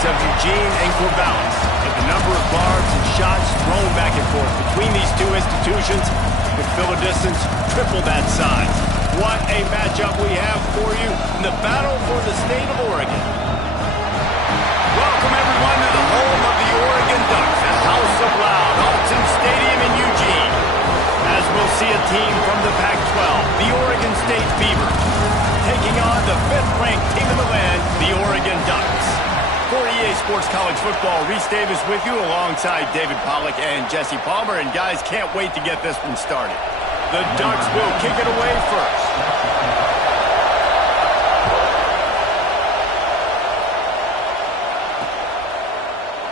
cities of Eugene and Corvallis. But the number of barbs and shots thrown back and forth between these two institutions could fill a distance triple that size. What a matchup we have for you in the battle for the state of Oregon. Welcome, everyone, to the home of the Oregon Ducks, the House of Loud, Alton Stadium in Eugene. As we'll see a team from the Pac-12, the Oregon State Beavers, taking on the 5th-ranked team in the land, the Oregon Ducks. For EA Sports College Football, Reese Davis with you alongside David Pollack and Jesse Palmer. And guys, can't wait to get this one started. The Ducks will kick it away first.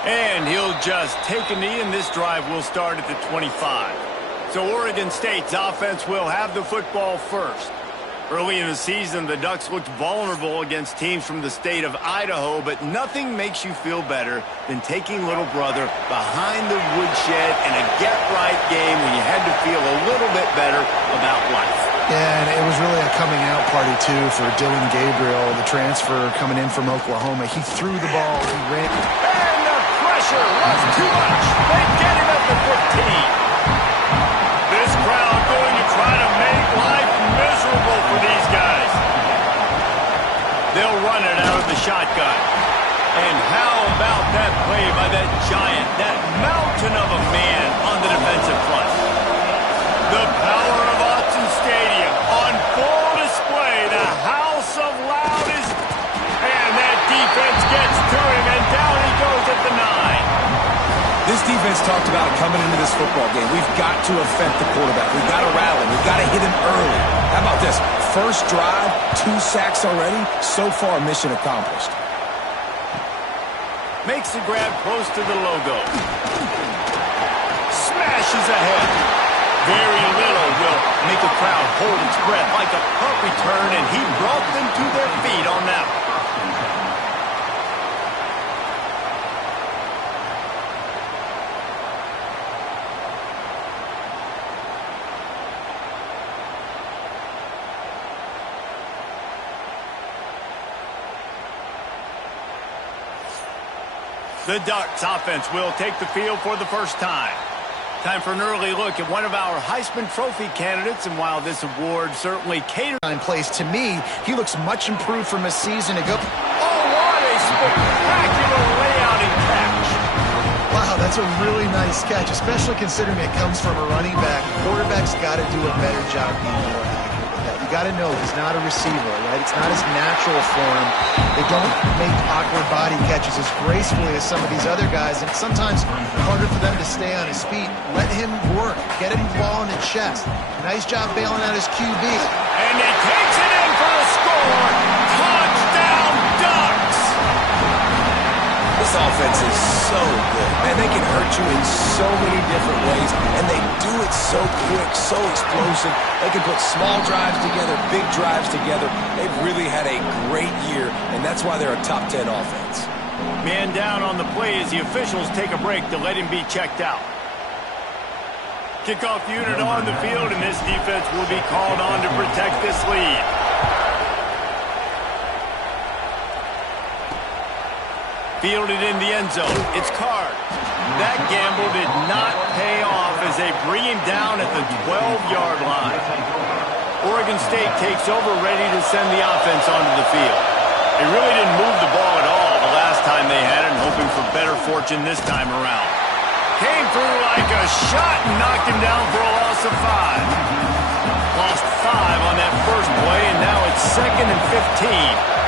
And he'll just take a knee, and this drive will start at the 25. So Oregon State's offense will have the football first. Early in the season, the Ducks looked vulnerable against teams from the state of Idaho, but nothing makes you feel better than taking little brother behind the woodshed in a get-right game when you had to feel a little bit better about life. Yeah, and it was really a coming-out party, too, for Dylan Gabriel, the transfer coming in from Oklahoma. He threw the ball, he ran. And the pressure was too much. They get him at the 15. This crowd going to try to make life miserable for these guys. They'll run it out of the shotgun. And how about that play by that giant, that mountain of a man on the defensive front? The power of Autzen Stadium on full display. The House of Loud is... And that defense gets to him, and down he goes at the 9. This defense talked about coming into this football game. We've got to affect the quarterback. We've got to rally. We've got to hit him early. How about this? First drive, 2 sacks already. So far, mission accomplished. Makes the grab close to the logo. Smashes ahead. Very little will make a crowd hold its breath like a punt return, and he brought them to their feet on that one. The Ducks offense will take the field for the first time. Time for an early look at one of our Heisman Trophy candidates, and while this award certainly caters... ...place, to me, he looks much improved from a season ago. Oh, what a spectacular layout and catch. Wow, that's a really nice catch, especially considering it comes from a running back. Quarterback's got to do a better job being more accurate with that. You got to know he's not a receiver, right? It's not his natural form. They don't make awkward body catches as gracefully as some of these other guys, and sometimes harder for them to stay on his feet. Let him work. Get him the ball in the chest. Nice job bailing out his QB. And he takes it in for the score. Touchdown, Ducks! This offense is so good. Man, they can hurt you in so many different ways, and they do it so quick, so explosive. They can put small drives together, big drives together. They've really had a great year, and that's why they're a top 10 offense. Man down on the play as the officials take a break to let him be checked out. Kickoff unit on the field, and this defense will be called on to protect this lead. Fielded in the end zone. It's Card. That gamble did not pay off as they bring him down at the 12-yard line. Oregon State takes over, ready to send the offense onto the field. They really didn't move the ball at all the last time they had it, hoping for better fortune this time around. Came through like a shot and knocked him down for a loss of 5. Lost 5 on that first play, and now it's 2nd and 15.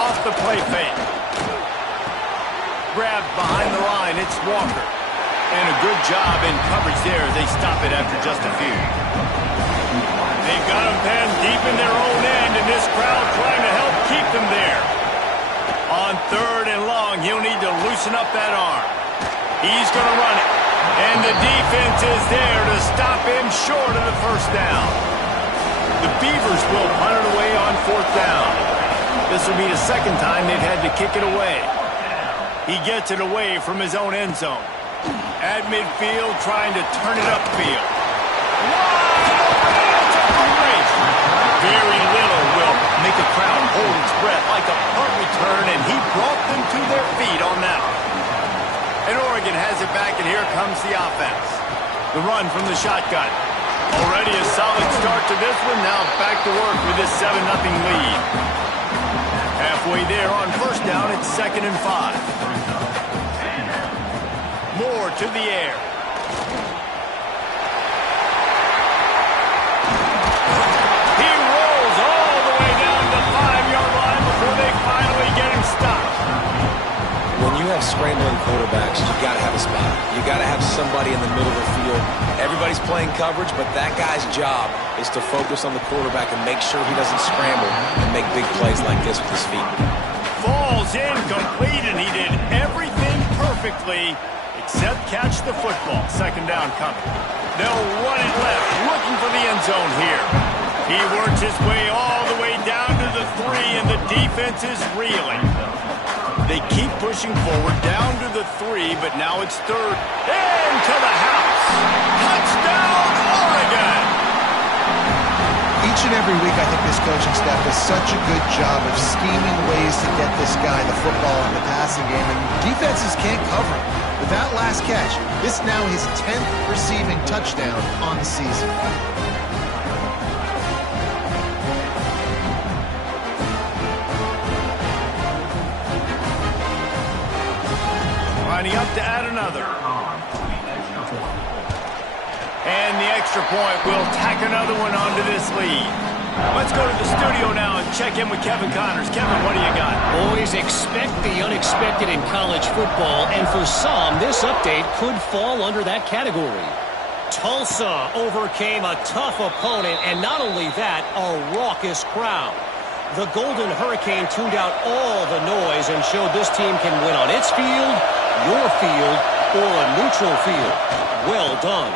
Off the play fake. Grabbed behind the line, it's Walker. And a good job in coverage there as they stop it after just a few. They've got him penned deep in their own end, and this crowd trying to help keep them there. On 3rd and long, he'll need to loosen up that arm. He's going to run it. And the defense is there to stop him short of the first down. The Beavers will punt it away on 4th down. This will be the second time they've had to kick it away. He gets it away from his own end zone. At midfield, trying to turn it upfield. Wide open, it's a race. here comes the offense. The run from the shotgun. Already a solid start to this one. Now back to work with this 7-0 lead. Halfway there on first down, it's 2nd and 5. Moore to the air. He rolls all the way down the 5-yard line before they finally get him stopped. When you have scrambling quarterbacks, you got to have a spot. You got to have somebody in the middle of the field. Everybody's playing coverage, but that guy's job is to focus on the quarterback and make sure he doesn't scramble and make big plays like this with his feet. Falls incomplete, and he did everything perfectly except catch the football. 2nd down coming. They'll run it left, looking for the end zone here. He works his way all the way down to the 3, and the defense is reeling. They keep pushing forward down to the 3, but now it's 3rd. Into the house. Touchdown, Oregon! Each and every week, I think this coaching staff does such a good job of scheming ways to get this guy the football in the passing game, and defenses can't cover it. With that last catch, this is now his 10th receiving touchdown on the season. Lining up to add another. And the extra point will tack another one onto this lead. Let's go to the studio now and check in with Kevin Connors. Kevin, what do you got? Always expect the unexpected in college football, and for some, this update could fall under that category. Tulsa overcame a tough opponent, and not only that, a raucous crowd. The Golden Hurricane tuned out all the noise and showed this team can win on its field, your field, or a neutral field. Well done.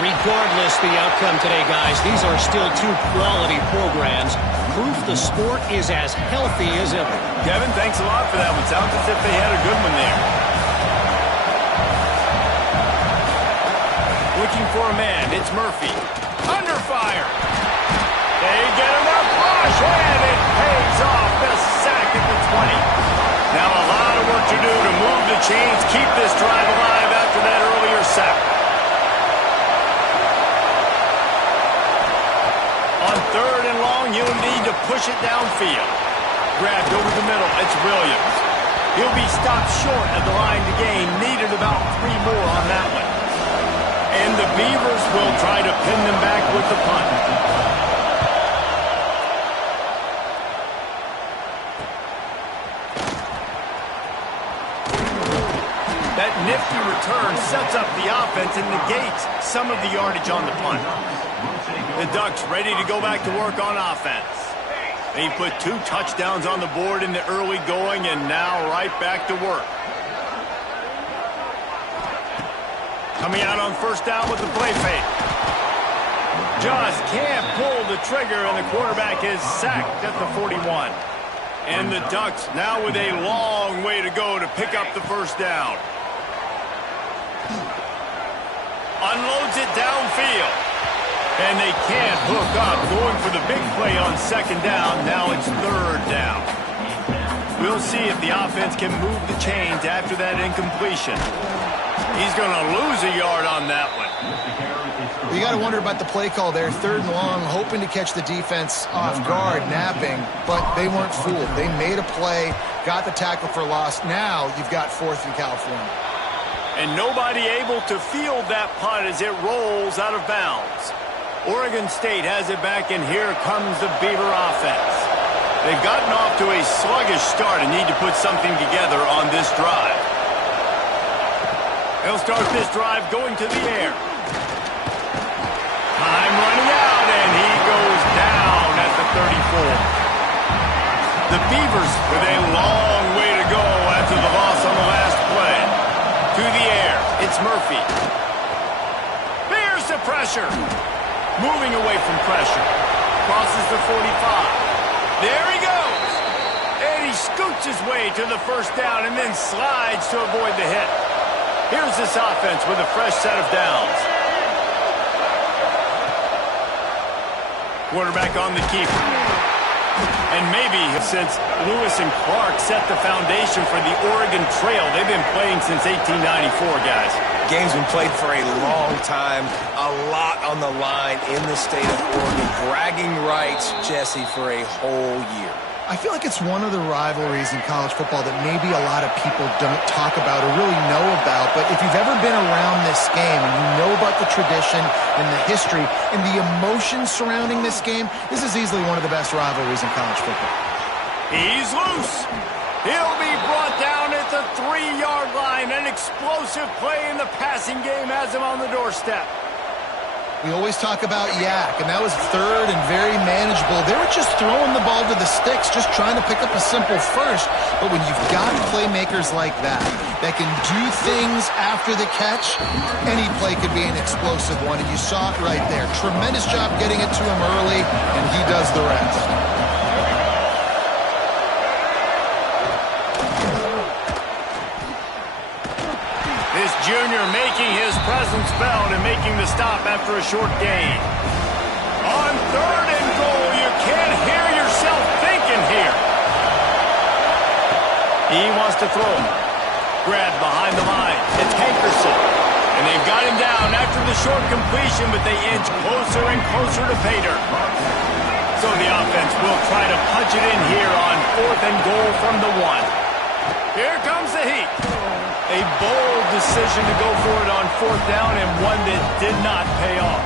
Regardless the outcome today, guys, these are still 2 quality programs. Proof the sport is as healthy as ever. Kevin, thanks a lot for that one. Sounds as if they had a good one there. Looking for a man. It's Murphy. Under fire. They get enough push, and it pays off. The sack at the 20. Now a lot of work to do to move the chains, keep this drive alive after that earlier sack. On 3rd and long, he'll need to push it downfield. Grabbed over the middle. It's Williams. He'll be stopped short at the line to gain. Needed about 3 more on that one. And the Beavers will try to pin them back with the punt. That nifty return sets up the offense and negates some of the yardage on the punt. The Ducks ready to go back to work on offense. They put 2 touchdowns on the board in the early going, and now right back to work. Coming out on first down with the play fake. Just can't pull the trigger, and the quarterback is sacked at the 41. And the Ducks now with a long way to go to pick up the first down. Unloads it downfield. And they can't hook up. Going for the big play on 2nd down. Now it's 3rd down. We'll see if the offense can move the chains after that incompletion. He's going to lose a yard on that one. You got to wonder about the play call there. 3rd and long, hoping to catch the defense off guard, napping, but they weren't fooled. They made a play, got the tackle for loss. Now you've got 4th in California. And nobody able to field that punt as it rolls out of bounds. Oregon State has it back, and here comes the Beaver offense. They've gotten off to a sluggish start and need to put something together on this drive. They'll start this drive going to the air. Time running out, and he goes down at the 34. The Beavers with a long way to go after the loss on the last play. To the air, it's Murphy. There's the pressure. Moving away from pressure. Crosses the 45. There he goes. And he scoots his way to the first down and then slides to avoid the hit. Here's this offense with a fresh set of downs. Quarterback on the keeper. And maybe since Lewis and Clark set the foundation for the Oregon Trail, they've been playing since 1894, guys. Game's been played for a long time, a lot on the line in the state of Oregon. Bragging rights, Jesse, for a whole year. I feel like it's one of the rivalries in college football that maybe a lot of people don't talk about or really know about. But if you've ever been around this game and you know about the tradition and the history and the emotions surrounding this game, this is easily one of the best rivalries in college football. He's loose. He'll be brought down at the 3-yard line. An explosive play in the passing game has him on the doorstep. We always talk about Yak, and that was third and very manageable. They were just throwing the ball to the sticks, just trying to pick up a simple first. But when you've got playmakers like that can do things after the catch, any play could be an explosive one, and you saw it right there. Tremendous job getting it to him early, and he does the rest. This junior making his presence felt and making the stop after a short gain. On 3rd and goal, you can't hear yourself thinking here. He wants to throw. Grab behind the line. It's Hankerson. And they've got him down after the short completion, but they inch closer and closer to pay dirt. So the offense will try to punch it in here on 4th and goal from the 1. Here comes the heat. A bold decision to go for it on 4th down, and one that did not pay off.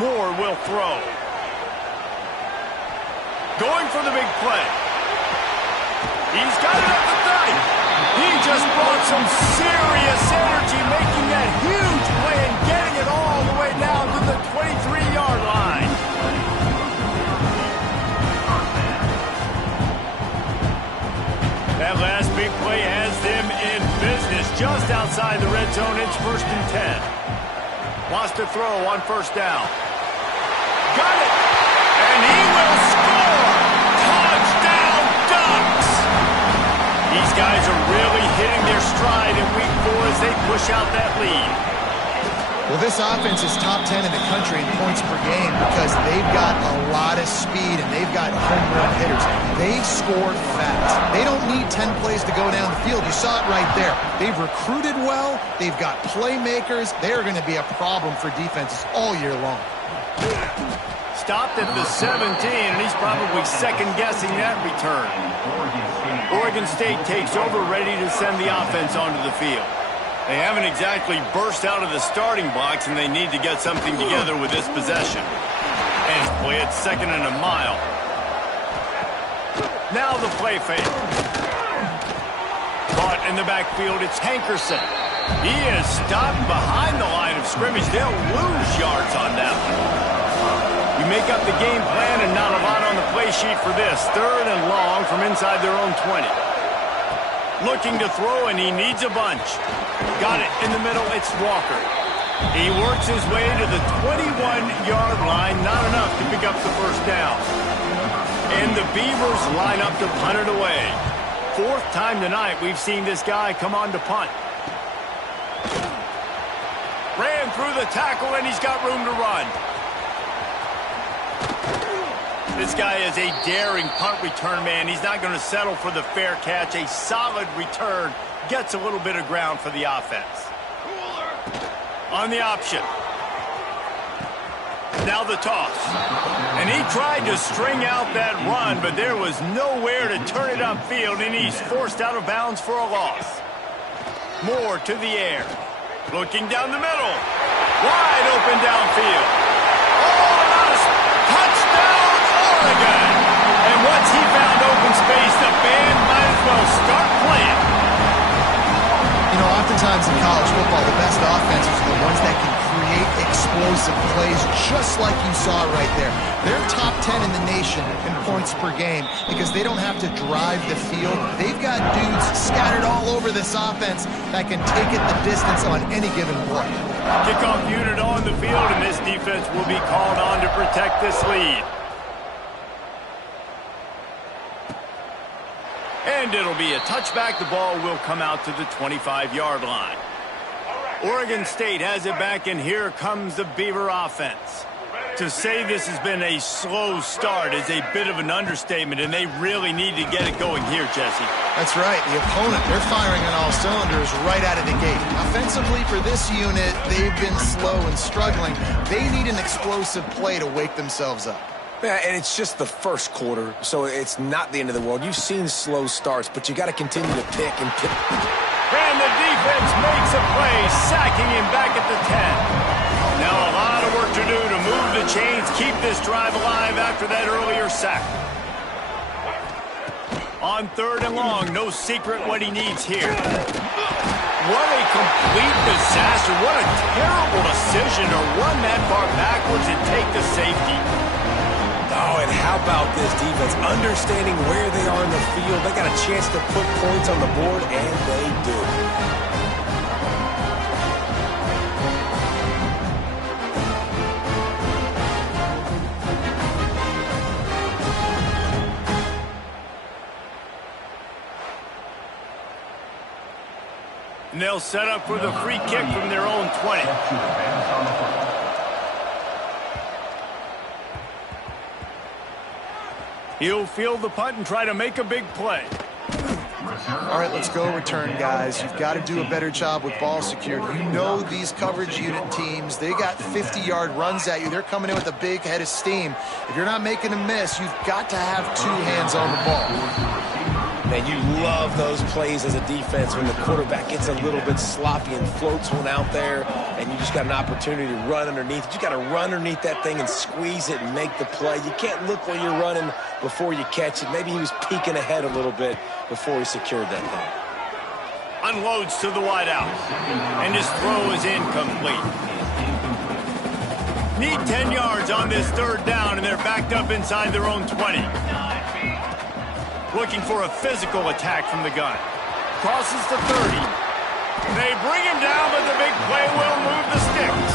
Moore will throw. Going for the big play. He's got it at the 30. He just brought some serious energy, making that huge play and getting it all the way down to the 23-yard line. That last big play has them in business just outside the red zone. It's 1st and 10. Wants to throw on 1st down. Got it! And he will score! Touchdown, Ducks! These guys are really hitting their stride in week 4 as they push out that lead. Well, this offense is top 10 in the country in points per game because they've got a lot of speed and they've got home run hitters. They score fast. They don't need 10 plays to go down the field. You saw it right there. They've recruited well. They've got playmakers. They're going to be a problem for defenses all year long. Stopped at the 17, and he's probably second-guessing that return. Oregon State takes over, ready to send the offense onto the field. They haven't exactly burst out of the starting blocks, and they need to get something together with this possession. And play it 2nd and a mile. Now the play fake. Caught in the backfield, it's Hankerson. He is stopped behind the line of scrimmage. They'll lose yards on that one. You make up the game plan and not a lot on the play sheet for this. 3rd and long from inside their own 20. Looking to throw, and he needs a bunch. Got it in the middle, it's Walker. He works his way to the 21-yard line, not enough to pick up the 1st down. And the Beavers line up to punt it away. 4th time tonight we've seen this guy come on to punt. Ran through the tackle, and he's got room to run. This guy is a daring punt return man. He's not going to settle for the fair catch. A solid return gets a little bit of ground for the offense. On the option. Now the toss. And he tried to string out that run, but there was nowhere to turn it upfield, and he's forced out of bounds for a loss. Moore to the air. Looking down the middle. Wide open downfield. Oh, nice. Touchdown, Oregon. And once he found open space, the band might as well start playing. You know, oftentimes in college football, the best offenses are the ones that can create explosive plays just like you saw right there. They're top 10 in the nation in points per game because they don't have to drive the field. They've got dudes scattered all over this offense that can take it the distance on any given play. Kickoff unit on the field, and this defense will be called on to protect this lead. And it'll be a touchback. The ball will come out to the 25-yard line. Oregon State has it back, and here comes the Beaver offense. To say this has been a slow start is a bit of an understatement, and they really need to get it going here, Jesse. That's right. The opponent, they're firing on all cylinders right out of the gate. Offensively, for this unit, they've been slow and struggling. They need an explosive play to wake themselves up. Yeah, and it's just the first quarter, so it's not the end of the world. You've seen slow starts, but you got to continue to pick and pick. And the defense makes a play, sacking him back at the 10. Now a lot of work to do to move the chains, keep this drive alive after that earlier sack. On 3rd and long, no secret what he needs here. What a complete disaster. What a terrible decision to run that far backwards and take the safety. Oh, and how about this defense? Understanding where they are in the field. They got a chance to put points on the board, and they do. And they'll set up for the free kick from their own 20. He'll field the punt and try to make a big play. All right, let's go return, guys. You've got to do a better job with ball security. You know these coverage unit teams, they got 50-yard runs at you. They're coming in with a big head of steam. If you're not making a miss, you've got to have 2 hands on the ball. Man, you love those plays as a defense when the quarterback gets a little bit sloppy and floats one out there, and you just got an opportunity to run underneath it. You got to run underneath that thing and squeeze it and make the play. You can't look while you're running before you catch it. Maybe he was peeking ahead a little bit before he secured that thing. Unloads to the wideout, and his throw is incomplete. Need 10 yards on this 3rd down, and they're backed up inside their own 20. Looking for a physical attack from the gun. Crosses the 30. They bring him down, but the big play will move the sticks.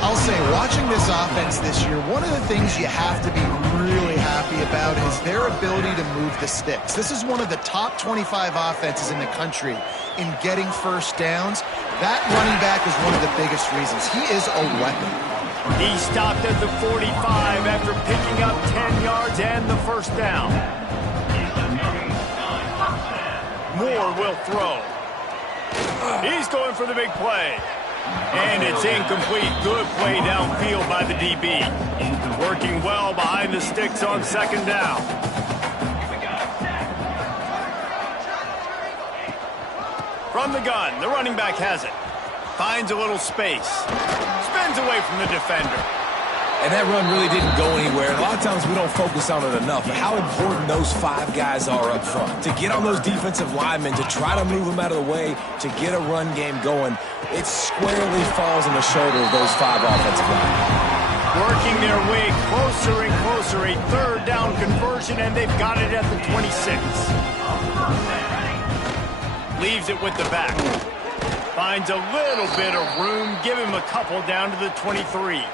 I'll say, watching this offense this year, one of the things you have to be really happy about is their ability to move the sticks. This is one of the top 25 offenses in the country in getting first downs. That running back is one of the biggest reasons. He is a weapon. He stopped at the 45 after picking up 10 yards and the first down. Moore will throw. He's going for the big play. And it's incomplete. Good play downfield by the DB. Working well behind the sticks on 2nd down. From the gun, the running back has it. Finds a little space. Spins away from the defender. And that run really didn't go anywhere. And a lot of times we don't focus on it enough. But how important those 5 guys are up front. To get on those defensive linemen, to try to move them out of the way, to get a run game going, it squarely falls on the shoulder of those 5 offensive linemen. Working their way closer and closer. A 3rd down conversion, and they've got it at the 26. Leaves it with the back. Finds a little bit of room. Give him a couple down to the 23.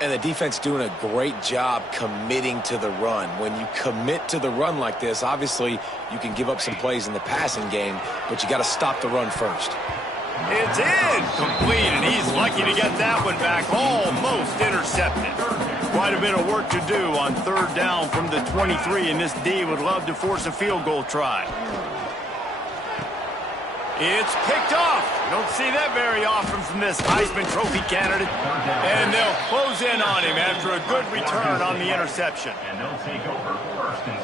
And the defense doing a great job committing to the run. When you commit to the run like this, obviously you can give up some plays in the passing game, but you got to stop the run first. It's incomplete, and he's lucky to get that one back. Almost intercepted. Quite a bit of work to do on 3rd down from the 23, and this D would love to force a field goal try. It's picked off. You don't see that very often from this Heisman Trophy candidate. And they'll close in on him after a good return on the interception. And they'll take over 1st and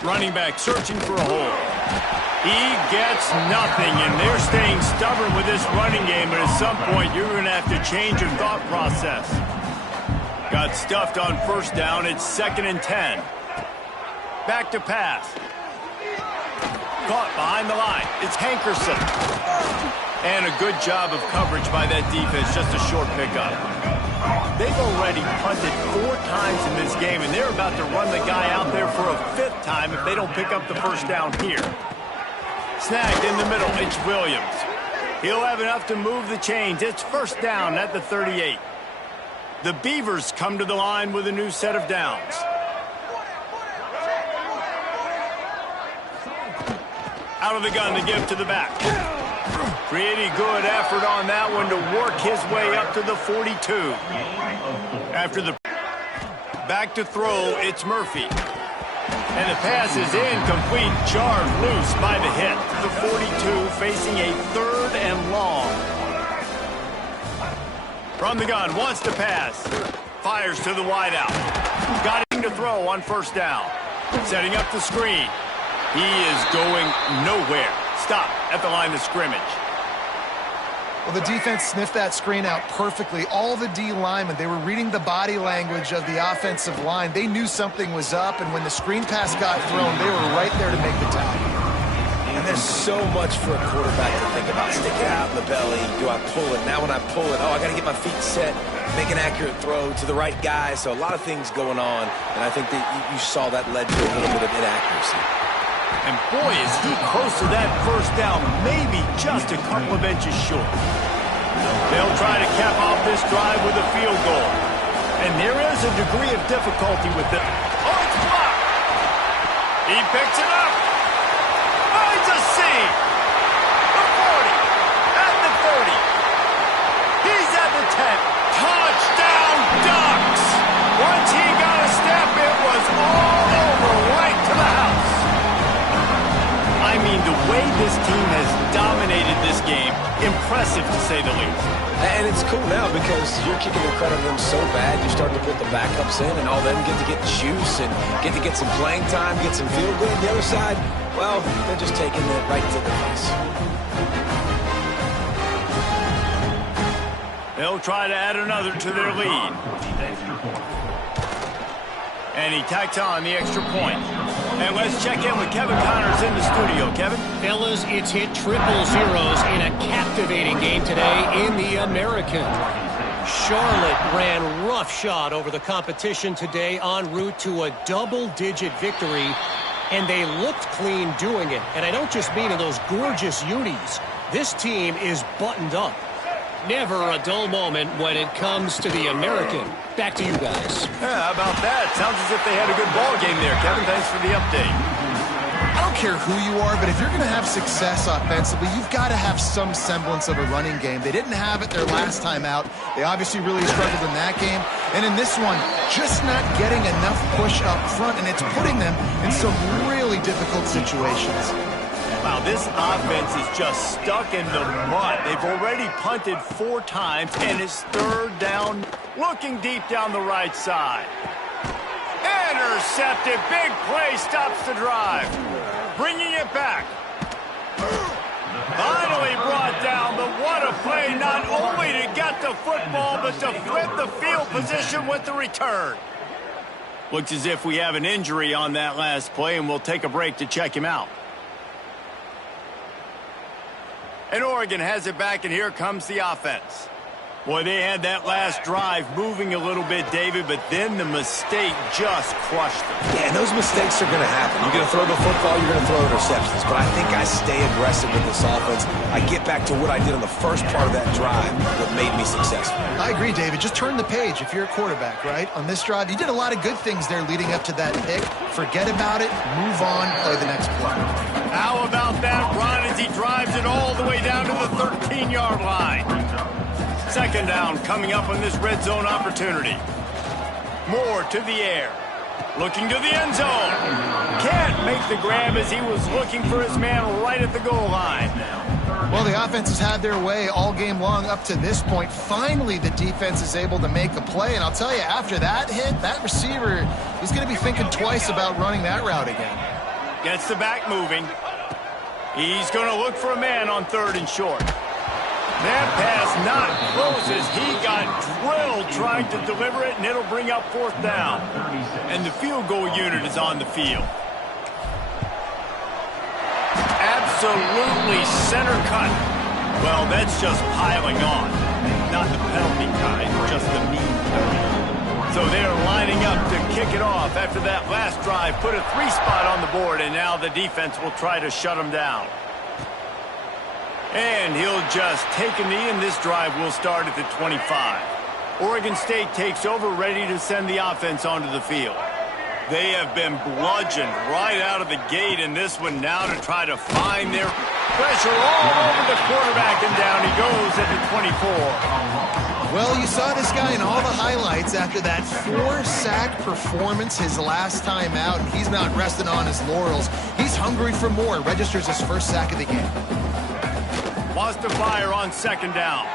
10. Running back searching for a hole. He gets nothing, and they're staying stubborn with this running game, but at some point you're going to have to change your thought process. Got stuffed on 1st down. It's 2nd and 10. Back to pass. Caught behind the line. It's Hankerson. And a good job of coverage by that defense. Just a short pickup. They've already punted 4 times in this game, and they're about to run the guy out there for a 5th time if they don't pick up the 1st down here. Snagged in the middle. It's Williams. He'll have enough to move the chains. It's 1st down at the 38. The Beavers come to the line with a new set of downs. Out of the gun to give to the back. Pretty good effort on that one to work his way up to the 42. After the back to throw, it's Murphy. And the pass is incomplete, jarred loose by the hit. The 42 facing a 3rd and long. From the gun, wants to pass. Fires to the wideout. Got him to throw on 1st down. Setting up the screen. He is going nowhere. Stop at the line of scrimmage. Well, the defense sniffed that screen out perfectly. All the D linemen, they were reading the body language of the offensive line. They knew something was up, and when the screen pass got thrown, they were right there to make the tackle. And there's so much for a quarterback to think about. Stick it out in the belly. Do I pull it? Now when I pull it, I got to get my feet set, make an accurate throw to the right guy. So a lot of things going on, and I think that you saw that led to a little bit of inaccuracy. And boy, is he close to that 1st down, maybe just a couple of inches short. They'll try to cap off this drive with a field goal. And there is a degree of difficulty with it. Oh, it's blocked. He picks it up. Finds a seam. The 40. At the 30. He's at the 10. Touchdown, Ducks. Once he got a step, it was all over right to the house. I mean, the way this team has dominated this game, impressive to say the least. And it's cool now because you're kicking the credit of them so bad, you're starting to put the backups in, and all them get to get juice and get to get some playing time, get some feel good. The other side, well, they're just taking it right to the face. They'll try to add another to their lead. And he tacks on the extra point. And let's check in with Kevin Connors in the studio. Kevin? Fellas, it's hit 000 in a captivating game today in the American. Charlotte ran roughshod over the competition today en route to a double-digit victory, and they looked clean doing it. And I don't just mean in those gorgeous unis. This team is buttoned up. Never a dull moment when it comes to the American. Back to you guys. Yeah, how about that? Sounds as if they had a good ball game there, Kevin. Thanks for the update. I don't care who you are, but if you're going to have success offensively, you've got to have some semblance of a running game. They didn't have it their last time out. They obviously really struggled in that game. And in this one, just not getting enough push up front, and it's putting them in some really difficult situations. Wow, this offense is just stuck in the mud. They've already punted 4 times, and it's 3rd down, looking deep down the right side. Intercepted. Big play stops the drive. Bringing it back. Finally brought down, but what a play, not only to get the football, but to flip the field position with the return. Looks as if we have an injury on that last play, and we'll take a break to check him out. And Oregon has it back, and here comes the offense. Boy, they had that last drive moving a little bit, David, but then the mistake just crushed them. Yeah, and those mistakes are going to happen. You're going to throw the football, you're going to throw interceptions. But I think I stay aggressive with this offense. I get back to what I did on the first part of that drive that made me successful. I agree, David. Just turn the page if you're a quarterback, right? On this drive, you did a lot of good things there leading up to that pick. Forget about it, move on, play the next play. How about that run as he drives it all the way down to the 13-yard line? 2nd down coming up on this red zone opportunity. Moore to the air. Looking to the end zone. Can't make the grab as he was looking for his man right at the goal line. Well, the offense has had their way all game long up to this point. Finally, the defense is able to make a play. And I'll tell you, after that hit, that receiver, he's going to be thinking twice about running that route again. Gets the back moving. He's going to look for a man on 3rd and short. That pass not close as he got drilled trying to deliver it, and it'll bring up 4th down. And the field goal unit is on the field. Absolutely center cut. Well, that's just piling on. Not the penalty kind, just the mean kind. So they're lining up to kick it off after that last drive. Put a 3-spot on the board, and now the defense will try to shut them down. And he'll just take a knee, and this drive will start at the 25. Oregon State takes over, ready to send the offense onto the field. They have been bludgeoned right out of the gate in this one now to try to find their pressure all over the quarterback, and down he goes at the 24. Well, you saw this guy in all the highlights after that 4-sack performance his last time out, and he's not resting on his laurels. He's hungry for more. Registers his first sack of the game. Wants to fire on second down.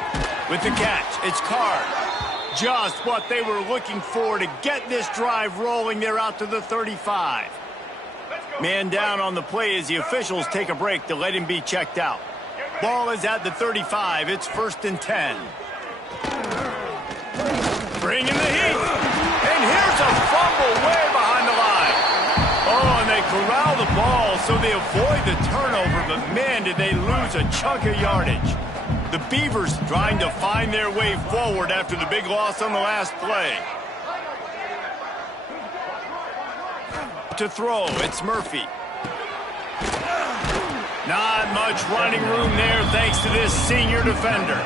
With the catch, it's Card. Just what they were looking for to get this drive rolling. They're out to the 35. Man down on the play as the officials take a break to let him be checked out. Ball is at the 35. It's 1st and 10. Bringing the heat. And here's a fumble way behind the line. Oh, and they corral the ball so they avoid the turnover, but man, did they lose a chunk of yardage. The Beavers trying to find their way forward after the big loss on the last play. To throw, it's Murphy. Not much running room there thanks to this senior defender.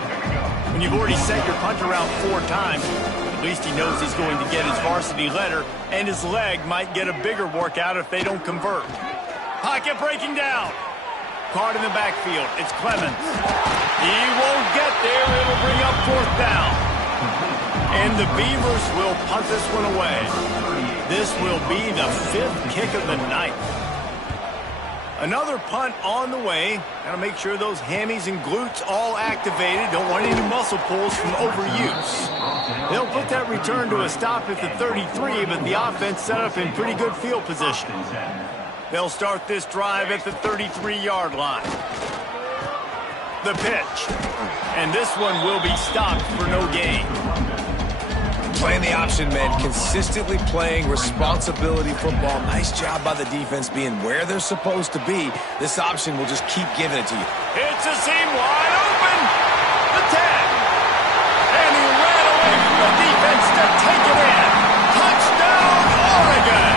When you've already set your punter out 4 times, at least he knows he's going to get his varsity letter, and his leg might get a bigger workout if they don't convert. Pocket breaking down. Card in the backfield. It's Clemens. He won't get there. It'll bring up 4th down. And the Beavers will punt this one away. This will be the 5th kick of the night. Another punt on the way. Got to make sure those hammies and glutes all activated. Don't want any muscle pulls from overuse. They'll put that return to a stop at the 33, but the offense set up in pretty good field position. They'll start this drive at the 33-yard line. The pitch. And this one will be stopped for no gain. Playing the option, man. Consistently playing responsibility football. Nice job by the defense being where they're supposed to be. This option will just keep giving it to you. It's a seam wide open. The tag. And he ran away from the defense to take it in. Touchdown, Oregon.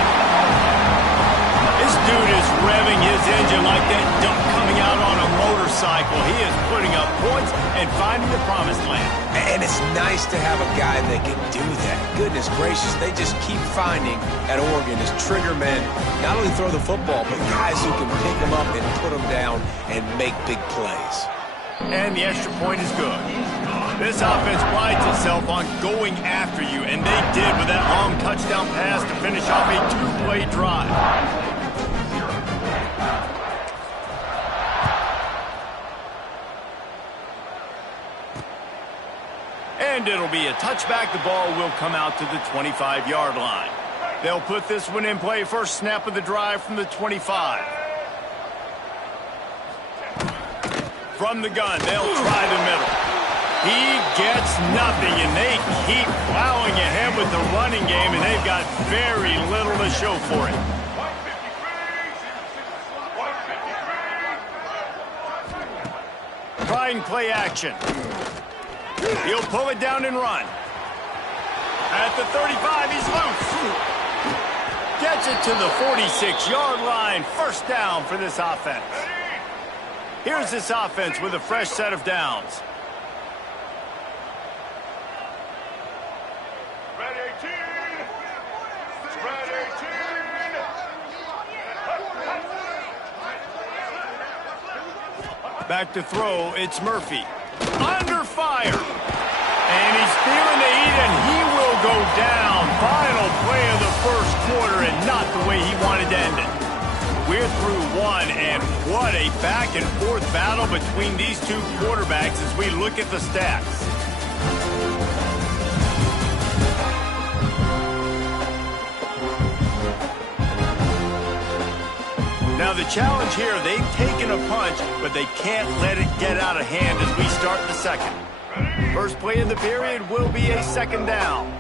This dude is revving his engine like that duck coming out on a motorcycle. He is putting up points and finding the promised land. And it's nice to have a guy that can do that. Goodness gracious, they just keep finding at Oregon as trigger men, not only throw the football, but guys who can pick them up and put them down and make big plays. And the extra point is good. This offense prides itself on going after you, and they did with that long touchdown pass to finish off a 2-play drive. And it'll be a touchback. The ball will come out to the 25-yard line. They'll put this one in play. First snap of the drive from the 25. From the gun, they'll try the middle. He gets nothing, and they keep plowing ahead with the running game, and they've got very little to show for it. Trying play action. He'll pull it down and run. At the 35, he's loose. Gets it to the 46-yard line. First down for this offense. Here's this offense with a fresh set of downs. Red 18. Red 18. Back to throw, it's Murphy. Under fire. And he's feeling the heat, and he will go down. Final play of the first quarter, and not the way he wanted to end it. We're through one, and what a back-and-forth battle between these two quarterbacks as we look at the stats. Now the challenge here, they've taken a punch, but they can't let it get out of hand as we start the second. First play of the period will be a second down.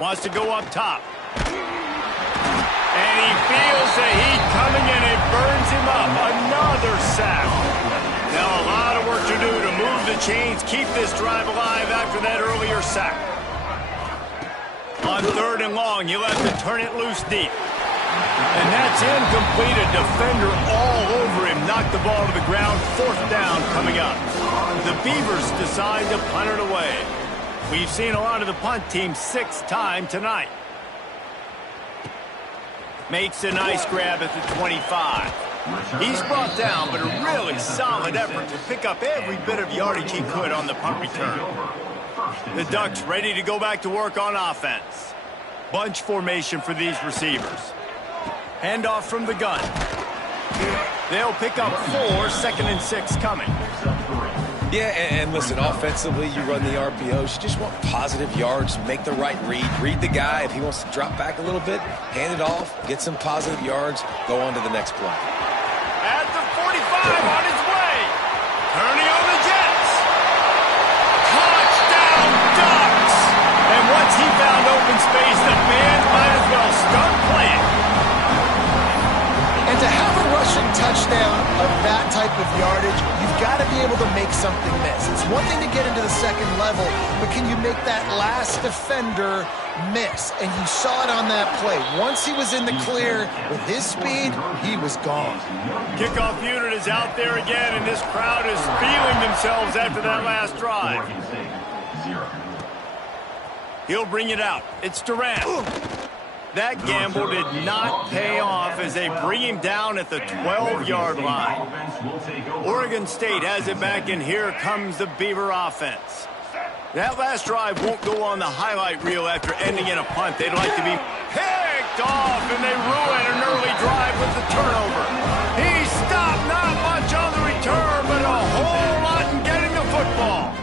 Wants to go up top. And he feels the heat coming, and it burns him up. Another sack. Now a lot of work to do to move the chains, keep this drive alive after that earlier sack. On 3rd and long, you'll have to turn it loose deep. And that's incomplete. A defender all over him. Knocked the ball to the ground. 4th down coming up. The Beavers decide to punt it away. We've seen a lot of the punt team 6th time tonight. Makes a nice grab at the 25. He's brought down, but a really solid effort to pick up every bit of yardage he could on the punt return. The Ducks ready to go back to work on offense. Bunch formation for these receivers. Handoff from the gun. They'll pick up 4, 2nd and 6 coming. Yeah, and listen, offensively, you run the RPOs. You just want positive yards, make the right read. Read the guy. If he wants to drop back a little bit, hand it off, get some positive yards, go on to the next play. At the 45 on his way. Turning on the Jets. Touchdown, Ducks! And once he found open space, the fans might as well start playing. And to have a rushing touchdown of that type of yardage, you've got to be able to make something miss. It's one thing to get into the second level, but can you make that last defender miss? And you saw it on that play. Once he was in the clear with his speed, he was gone. Kickoff unit is out there again, and this crowd is feeling themselves after that last drive. He'll bring it out. It's Durant. That gamble did not pay off as they bring him down at the 12-yard line. Oregon State has it back, and here comes the Beaver offense. That last drive won't go on the highlight reel after ending in a punt. They'd like to be picked off, and they ruin an early drive with the turnover. He stopped not much on the return, but a whole lot in getting the football.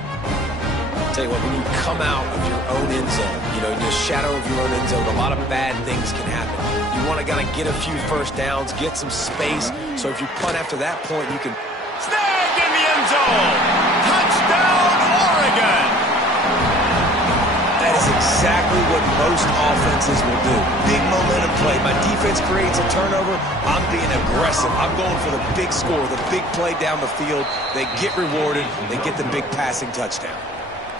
Tell you what, when you come out of your own end zone, in the shadow of your own end zone, a lot of bad things can happen. You want to get a few first downs, get some space, so if you punt after that point, you can... Snagged in the end zone! Touchdown, Oregon! That is exactly what most offenses will do. Big momentum play. My defense creates a turnover. I'm being aggressive. I'm going for the big score, the big play down the field. They get rewarded. They get the big passing touchdown.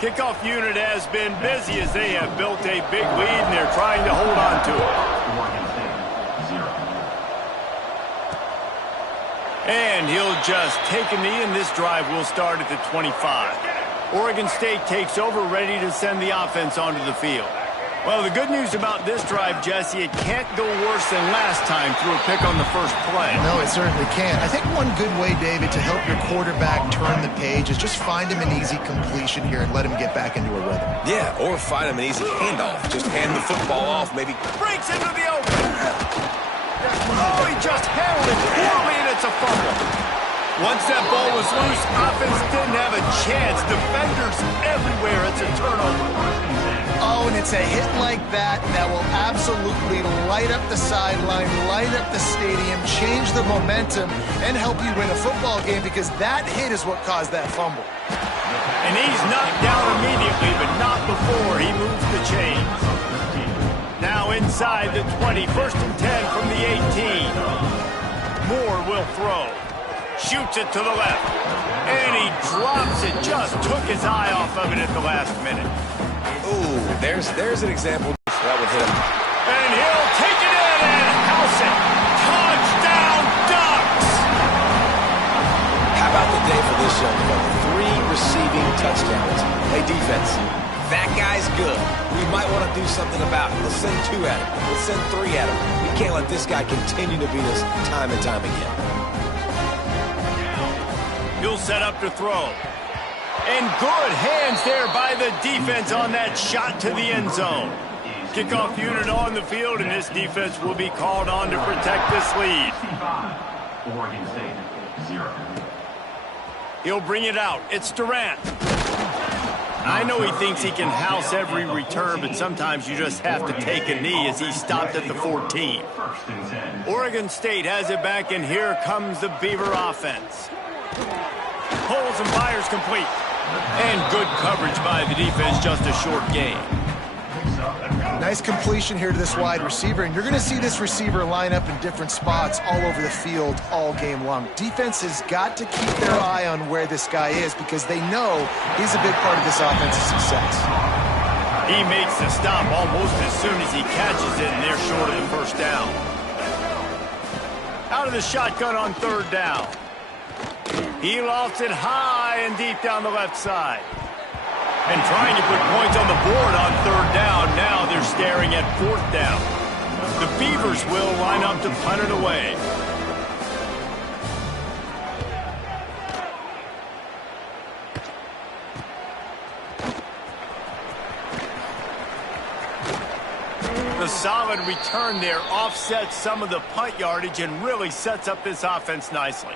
Kickoff unit has been busy as they have built a big lead, and they're trying to hold on to it. And he'll just take a knee, and this drive will start at the 25. Oregon State takes over, ready to send the offense onto the field. Well, the good news about this drive, Jesse, it can't go worse than last time through a pick on the first play. No, it certainly can't. I think one good way, David, to help your quarterback turn the page is just find him an easy completion here and let him get back into a rhythm. Yeah, or find him an easy handoff. Just hand the football off, maybe. Breaks into the open. Oh, he just handled it poorly, and it's a fumble. Once that ball was loose, offense didn't have a chance. Defenders everywhere. It's a turnover. Oh, and it's a hit like that that will absolutely light up the sideline, light up the stadium, change the momentum, and help you win a football game, because that hit is what caused that fumble. And he's knocked down immediately, but not before he moves the chains. Now inside the 20, 1st and 10 from the 18. Moore will throw. Shoots it to the left. And he drops it. Just took his eye off of it at the last minute. Ooh, there's an example that would hit him. And he'll take it in and house it. Touchdown, Ducks! How about the day for this young fella? 3 receiving touchdowns. Hey, defense, that guy's good. We might want to do something about it. Let's send 2 at him. Let's send 3 at him. We can't let this guy continue to beat us time and time again. He'll set up to throw. And good hands there by the defense on that shot to the end zone. Kickoff unit on the field, and this defense will be called on to protect this lead. Oregon State, 0. He'll bring it out. It's Durant. I know he thinks he can house every return, but sometimes you just have to take a knee as he stopped at the 14. Oregon State has it back, and here comes the Beaver offense. Holes and fires complete. And good coverage by the defense, just a short gain. Nice completion here to this wide receiver, and you're going to see this receiver line up in different spots all over the field all game long. Defense has got to keep their eye on where this guy is, because they know he's a big part of this offense's success. He makes the stop almost as soon as he catches it, and they're short of the first down. out of the shotgun on third down. He lofts it high and deep down the left side. And trying to put points on the board on third down. Now they're staring at fourth down. The Beavers will line up to punt it away. The solid return there offsets some of the punt yardage and really sets up this offense nicely.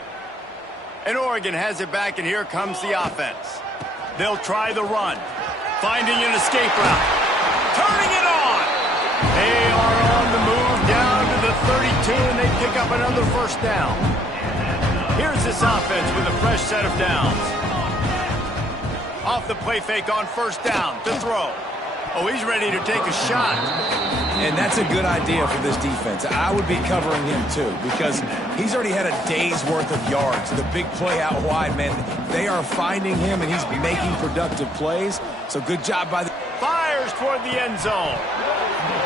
And Oregon has it back, and here comes the offense. They'll try the run, finding an escape route, turning it on. They are on the move down to the 32, and they pick up another first down. Here's this offense with a fresh set of downs. Off the play fake on first down to throw. Oh, he's ready to take a shot. And that's a good idea for this defense. I would be covering him too, because he's already had a day's worth of yards. The big play out wide, man, they are finding him, and he's making productive plays. So good job by the... Fires toward the end zone.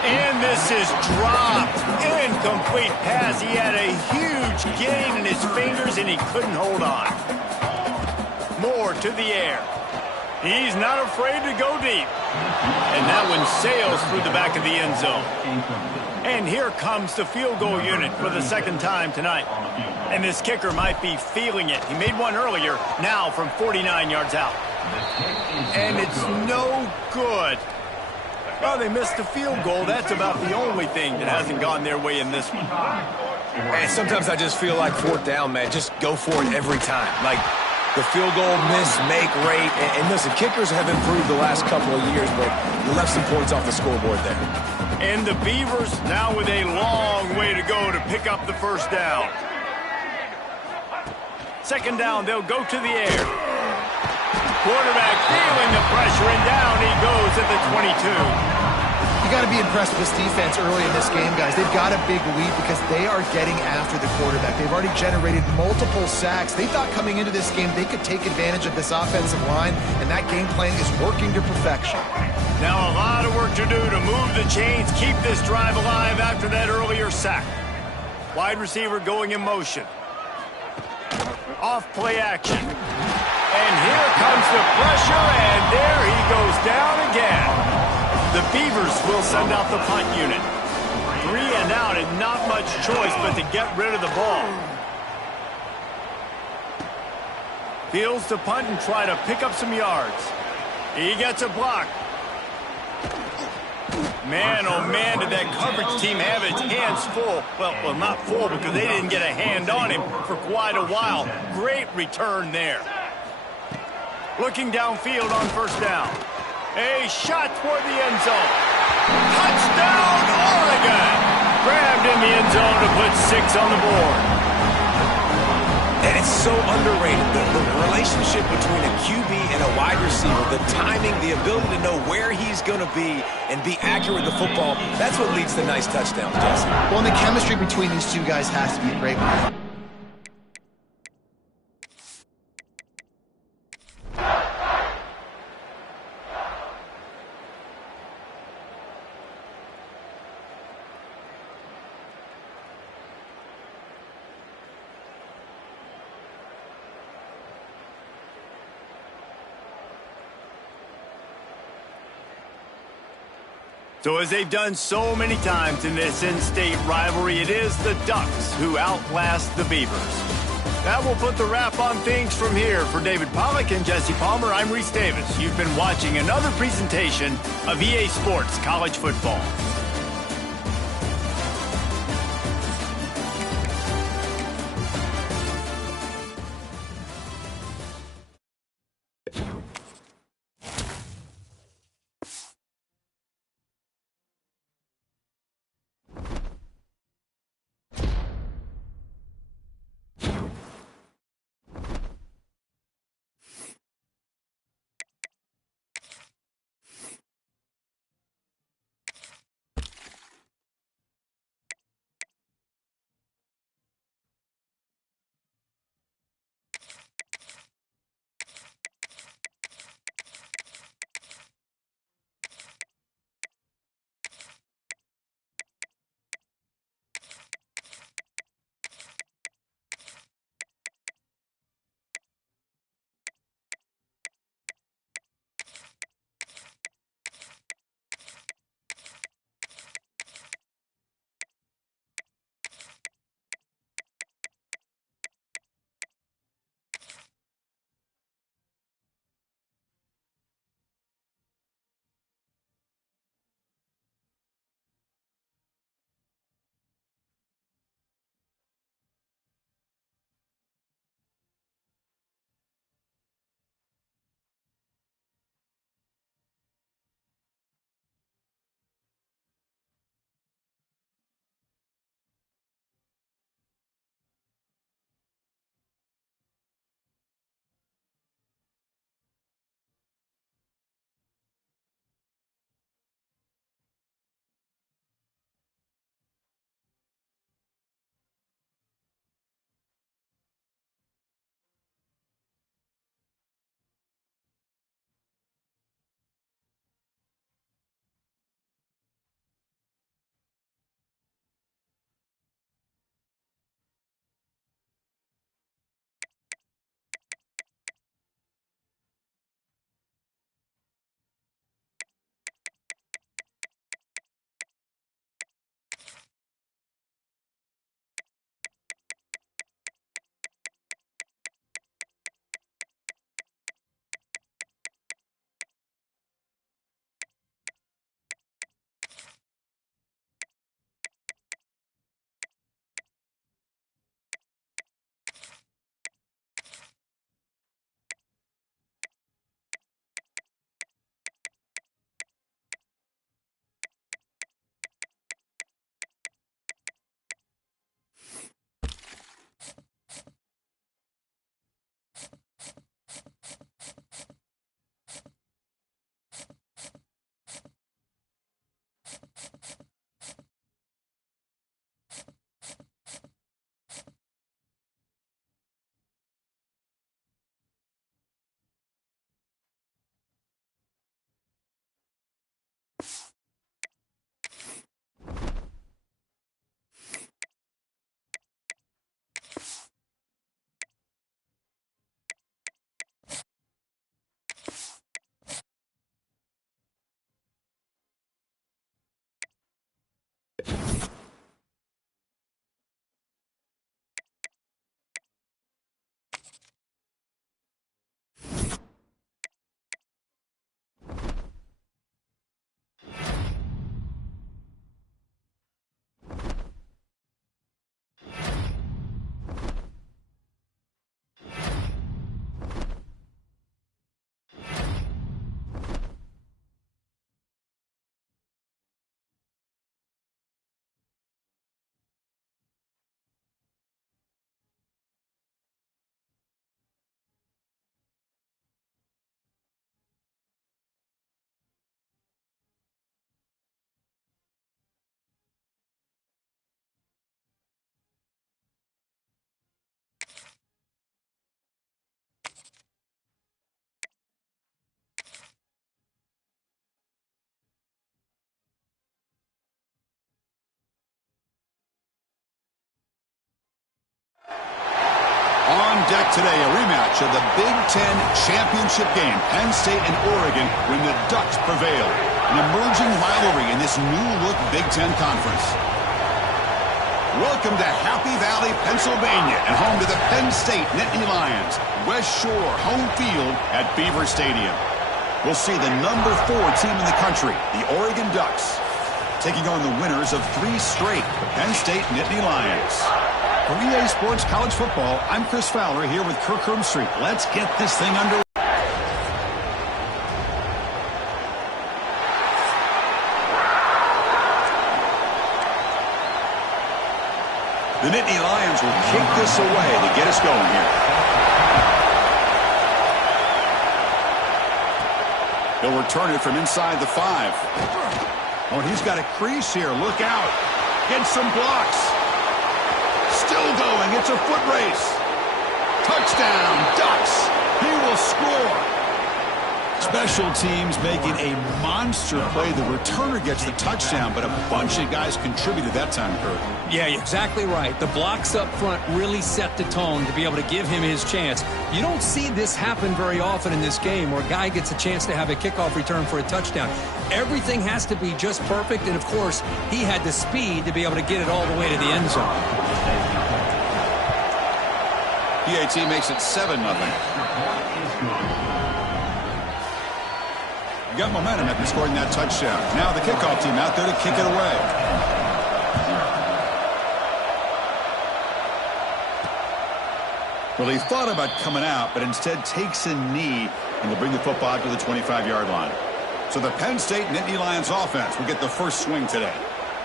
And this is dropped. Incomplete pass. He had a huge gain in his fingers, and he couldn't hold on. Moore to the air. He's not afraid to go deep. And that one sails through the back of the end zone. And here comes the field goal unit for the second time tonight. And this kicker might be feeling it. He made one earlier, now from 49 yards out. And it's no good. Well, they missed the field goal. That's about the only thing that hasn't gone their way in this one. And sometimes I just feel like fourth down, man, just go for it every time. Like, the field goal miss-make rate. And listen, kickers have improved the last couple of years, but you left some points off the scoreboard there. And the Beavers now with a long way to go to pick up the first down. Second down, they'll go to the air. Quarterback feeling the pressure, and down he goes at the 22. You got to be impressed with this defense early in this game, guys. They've got a big lead because they are getting after the quarterback. They've already generated multiple sacks. They thought coming into this game they could take advantage of this offensive line, and that game plan is working to perfection. Now a lot of work to do to move the chains, keep this drive alive after that earlier sack. Wide receiver going in motion. Off play action. And here comes the pressure, and there he goes down again. The Beavers will send out the punt unit. 3 and out, and not much choice but to get rid of the ball. Fields to punt and try to pick up some yards. He gets a block. Man, oh man, did that coverage team have its hands full. Well, not full because they didn't get a hand on him for quite a while. Great return there. Looking downfield on first down. A shot toward the end zone. Touchdown, Oregon! Grabbed in the end zone to put 6 on the board. And it's so underrated. The relationship between a QB and a wide receiver, the timing, the ability to know where he's going to be and be accurate with the football, that's what leads to nice touchdowns, Jesse. Well, and the chemistry between these two guys has to be great. So as they've done so many times in this in-state rivalry, it is the Ducks who outlast the Beavers. That will put the wrap on things from here. For David Pollack and Jesse Palmer, I'm Reese Davis. You've been watching another presentation of EA Sports College Football. On deck today, a rematch of the Big Ten championship game. Penn State and Oregon when the Ducks prevail. An emerging rivalry in this new-look Big Ten conference. Welcome to Happy Valley, Pennsylvania, and home to the Penn State Nittany Lions. West Shore home field at Beaver Stadium. We'll see the number 4 team in the country, the Oregon Ducks, taking on the winners of 3 straight, the Penn State Nittany Lions. For EA Sports College Football, I'm Chris Fowler here with Kirk Herbstreit. Let's get this thing underway. The Nittany Lions will kick this away to get us going here. They'll return it from inside the 5. Oh, he's got a crease here. Look out. Get some blocks. Still going. It's a foot race. Touchdown, Ducks. He will score. Special teams making a monster play. The returner gets the touchdown, but a bunch of guys contributed that time, Kurt. Yeah, you're exactly right. The blocks up front really set the tone to be able to give him his chance. You don't see this happen very often in this game where a guy gets a chance to have a kickoff return for a touchdown. Everything has to be just perfect, and of course, he had the speed to be able to get it all the way to the end zone. PAT makes it 7-0. You got momentum after scoring that touchdown. Now the kickoff team out there to kick it away. Well, he thought about coming out, but instead takes a knee and will bring the football to the 25-yard line. So the Penn State Nittany Lions offense will get the first swing today.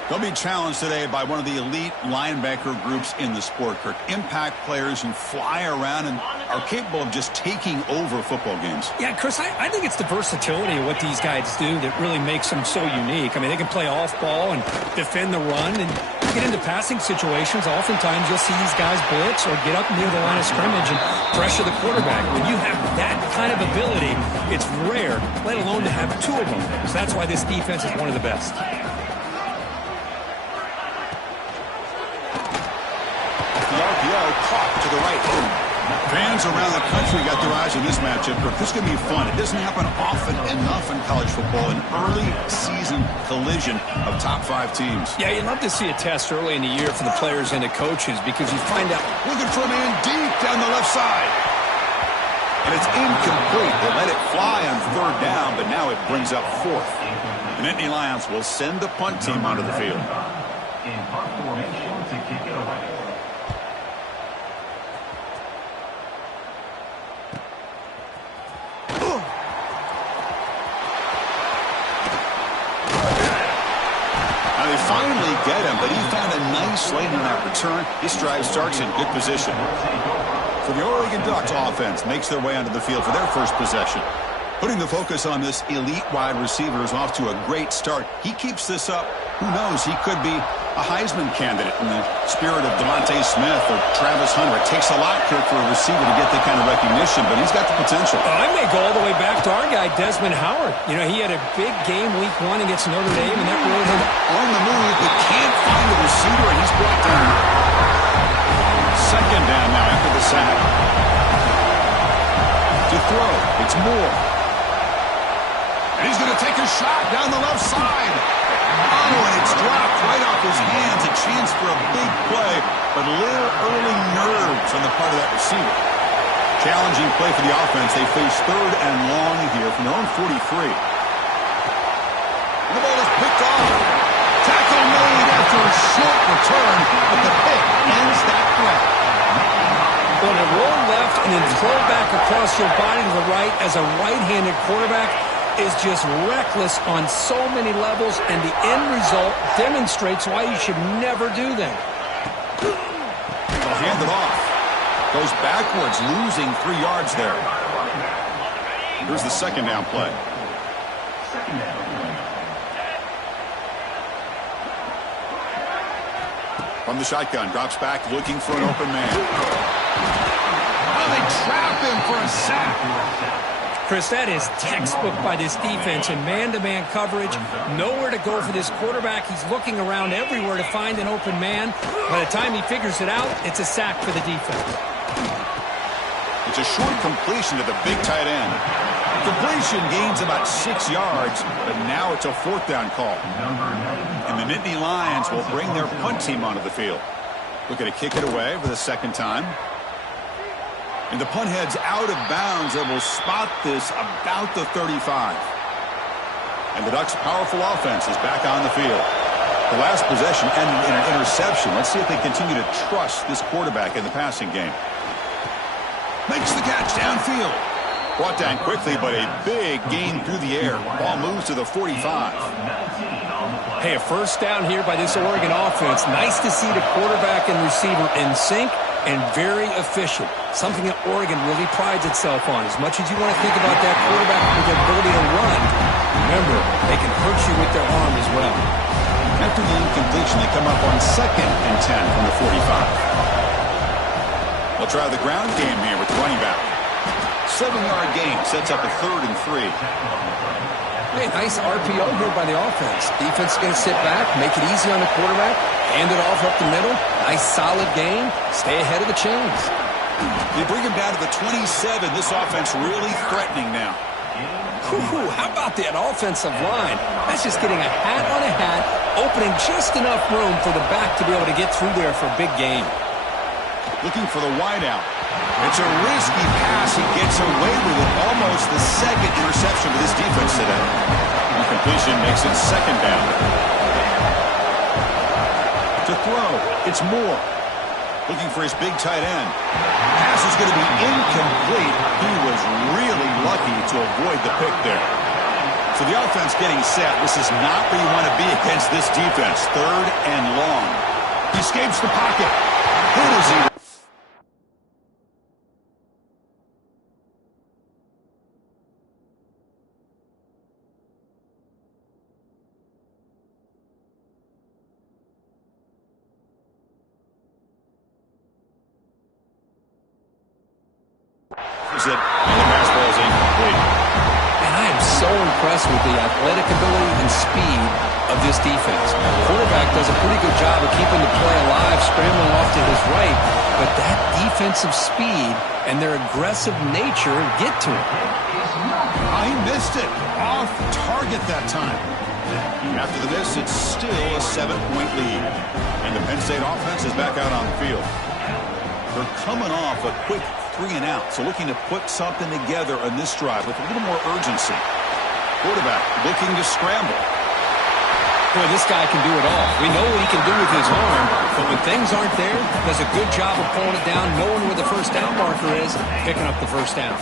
They'll be challenged today by one of the elite linebacker groups in the sport, Kirk. Impact players who fly around and are capable of just taking over football games. Yeah, Chris, I think it's the versatility of what these guys do that really makes them so unique. I mean, they can play off ball and defend the run and get into passing situations. Oftentimes, you'll see these guys blitz or get up near the line of scrimmage and pressure the quarterback. When you have that kind of ability, it's rare, let alone to have 2 of them. So that's why this defense is one of the best. Caught to the right. Fans around the country got their eyes on this matchup. This is going to be fun. It doesn't happen often enough in college football. An early season collision of top 5 teams. Yeah, you'd love to see a test early in the year for the players and the coaches because you find out. Looking for a man deep down the left side. And it's incomplete. They let it fly on 3rd down, but now it brings up 4th. The Nittany Lions will send the punt team onto the field. In punt formation to kick it away. Finally get him, but he found a nice lane on that return. His drive starts in good position. So the Oregon Ducks offense makes their way onto the field for their first possession. Putting the focus on this elite wide receiver is off to a great start. He keeps this up. Who knows? He could be a Heisman candidate in the spirit of Devontae Smith or Travis Hunter. It takes a lot, Kirk, for a receiver to get that kind of recognition, but he's got the potential. I may go all the way back to our guy, Desmond Howard. You know, he had a big game week 1 against Notre Dame, and that really him on the move, but can't find the receiver, and he's brought down. 2nd down now after the sack. To throw, it's Moore. And he's going to take a shot down the left side. and it's dropped right off his hands. A chance for a big play, but a little early nerves on the part of that receiver. Challenging play for the offense. They face 3rd and long here from their own 43. And the ball is picked off. Tackle made after a short return, but the pick ends that play. But a roll left and then throw back across your body to the right as a right-handed quarterback is just reckless on so many levels, and the end result demonstrates why you should never do that. They'll hand it off. Goes backwards, losing 3 yards there. Here's the second down play. From the shotgun, drops back, looking for an open man. Oh, they trap him for a sack. Chris, that is textbook by this defense in man-to-man coverage. Nowhere to go for this quarterback. He's looking around everywhere to find an open man. By the time he figures it out, it's a sack for the defense. It's a short completion to the big tight end. Completion gains about 6 yards, but now it's a 4th down call. And the Nittany Lions will bring their punt team onto the field. Looking to kick it away for the 2nd time. And the punt heads out of bounds. They will spot this about the 35. And the Ducks' powerful offense is back on the field. The last possession ended in an interception. Let's see if they continue to trust this quarterback in the passing game. Makes the catch downfield. Brought down quickly, but a big gain through the air. Ball moves to the 45. Hey, a 1st down here by this Oregon offense. Nice to see the quarterback and receiver in sync and very efficient. Something that Oregon really prides itself on. As much as you want to think about that quarterback with their ability to run, remember, they can hurt you with their arm as well. After the incompletion, they come up on 2nd and 10 from the 45. They'll try the ground game here with the running back. 7-yard gain sets up a 3rd and 3. Hey, nice RPO here by the offense. Defense is going to sit back, make it easy on the quarterback, hand it off up the middle. Nice solid gain. Stay ahead of the chains. They bring him down to the 27. This offense really threatening now. Ooh, how about that offensive line? That's just getting a hat on a hat, opening just enough room for the back to be able to get through there for a big gain. Looking for the wideout. It's a risky pass. He gets away with it. Almost the 2nd interception for this defense today. Incompletion makes it 2nd down. To throw, it's Moore. Looking for his big tight end. Pass is going to be incomplete. He was really lucky to avoid the pick there. So the offense getting set. This is not where you want to be against this defense. 3rd and long. He escapes the pocket. Who does he? It, and the pass ball is incomplete. And I am so impressed with the athletic ability and speed of this defense. The quarterback does a pretty good job of keeping the play alive, scrambling off to his right, but that defensive speed and their aggressive nature get to him. He missed it. Off target that time. After the miss, it's still a 7-point lead. And the Penn State offense is back out on the field. They're coming off a quick 3-and-out, so looking to put something together on this drive with a little more urgency. Quarterback looking to scramble. Boy, this guy can do it all. We know what he can do with his arm, but when things aren't there, does a good job of pulling it down, knowing where the 1st down marker is, picking up the 1st down.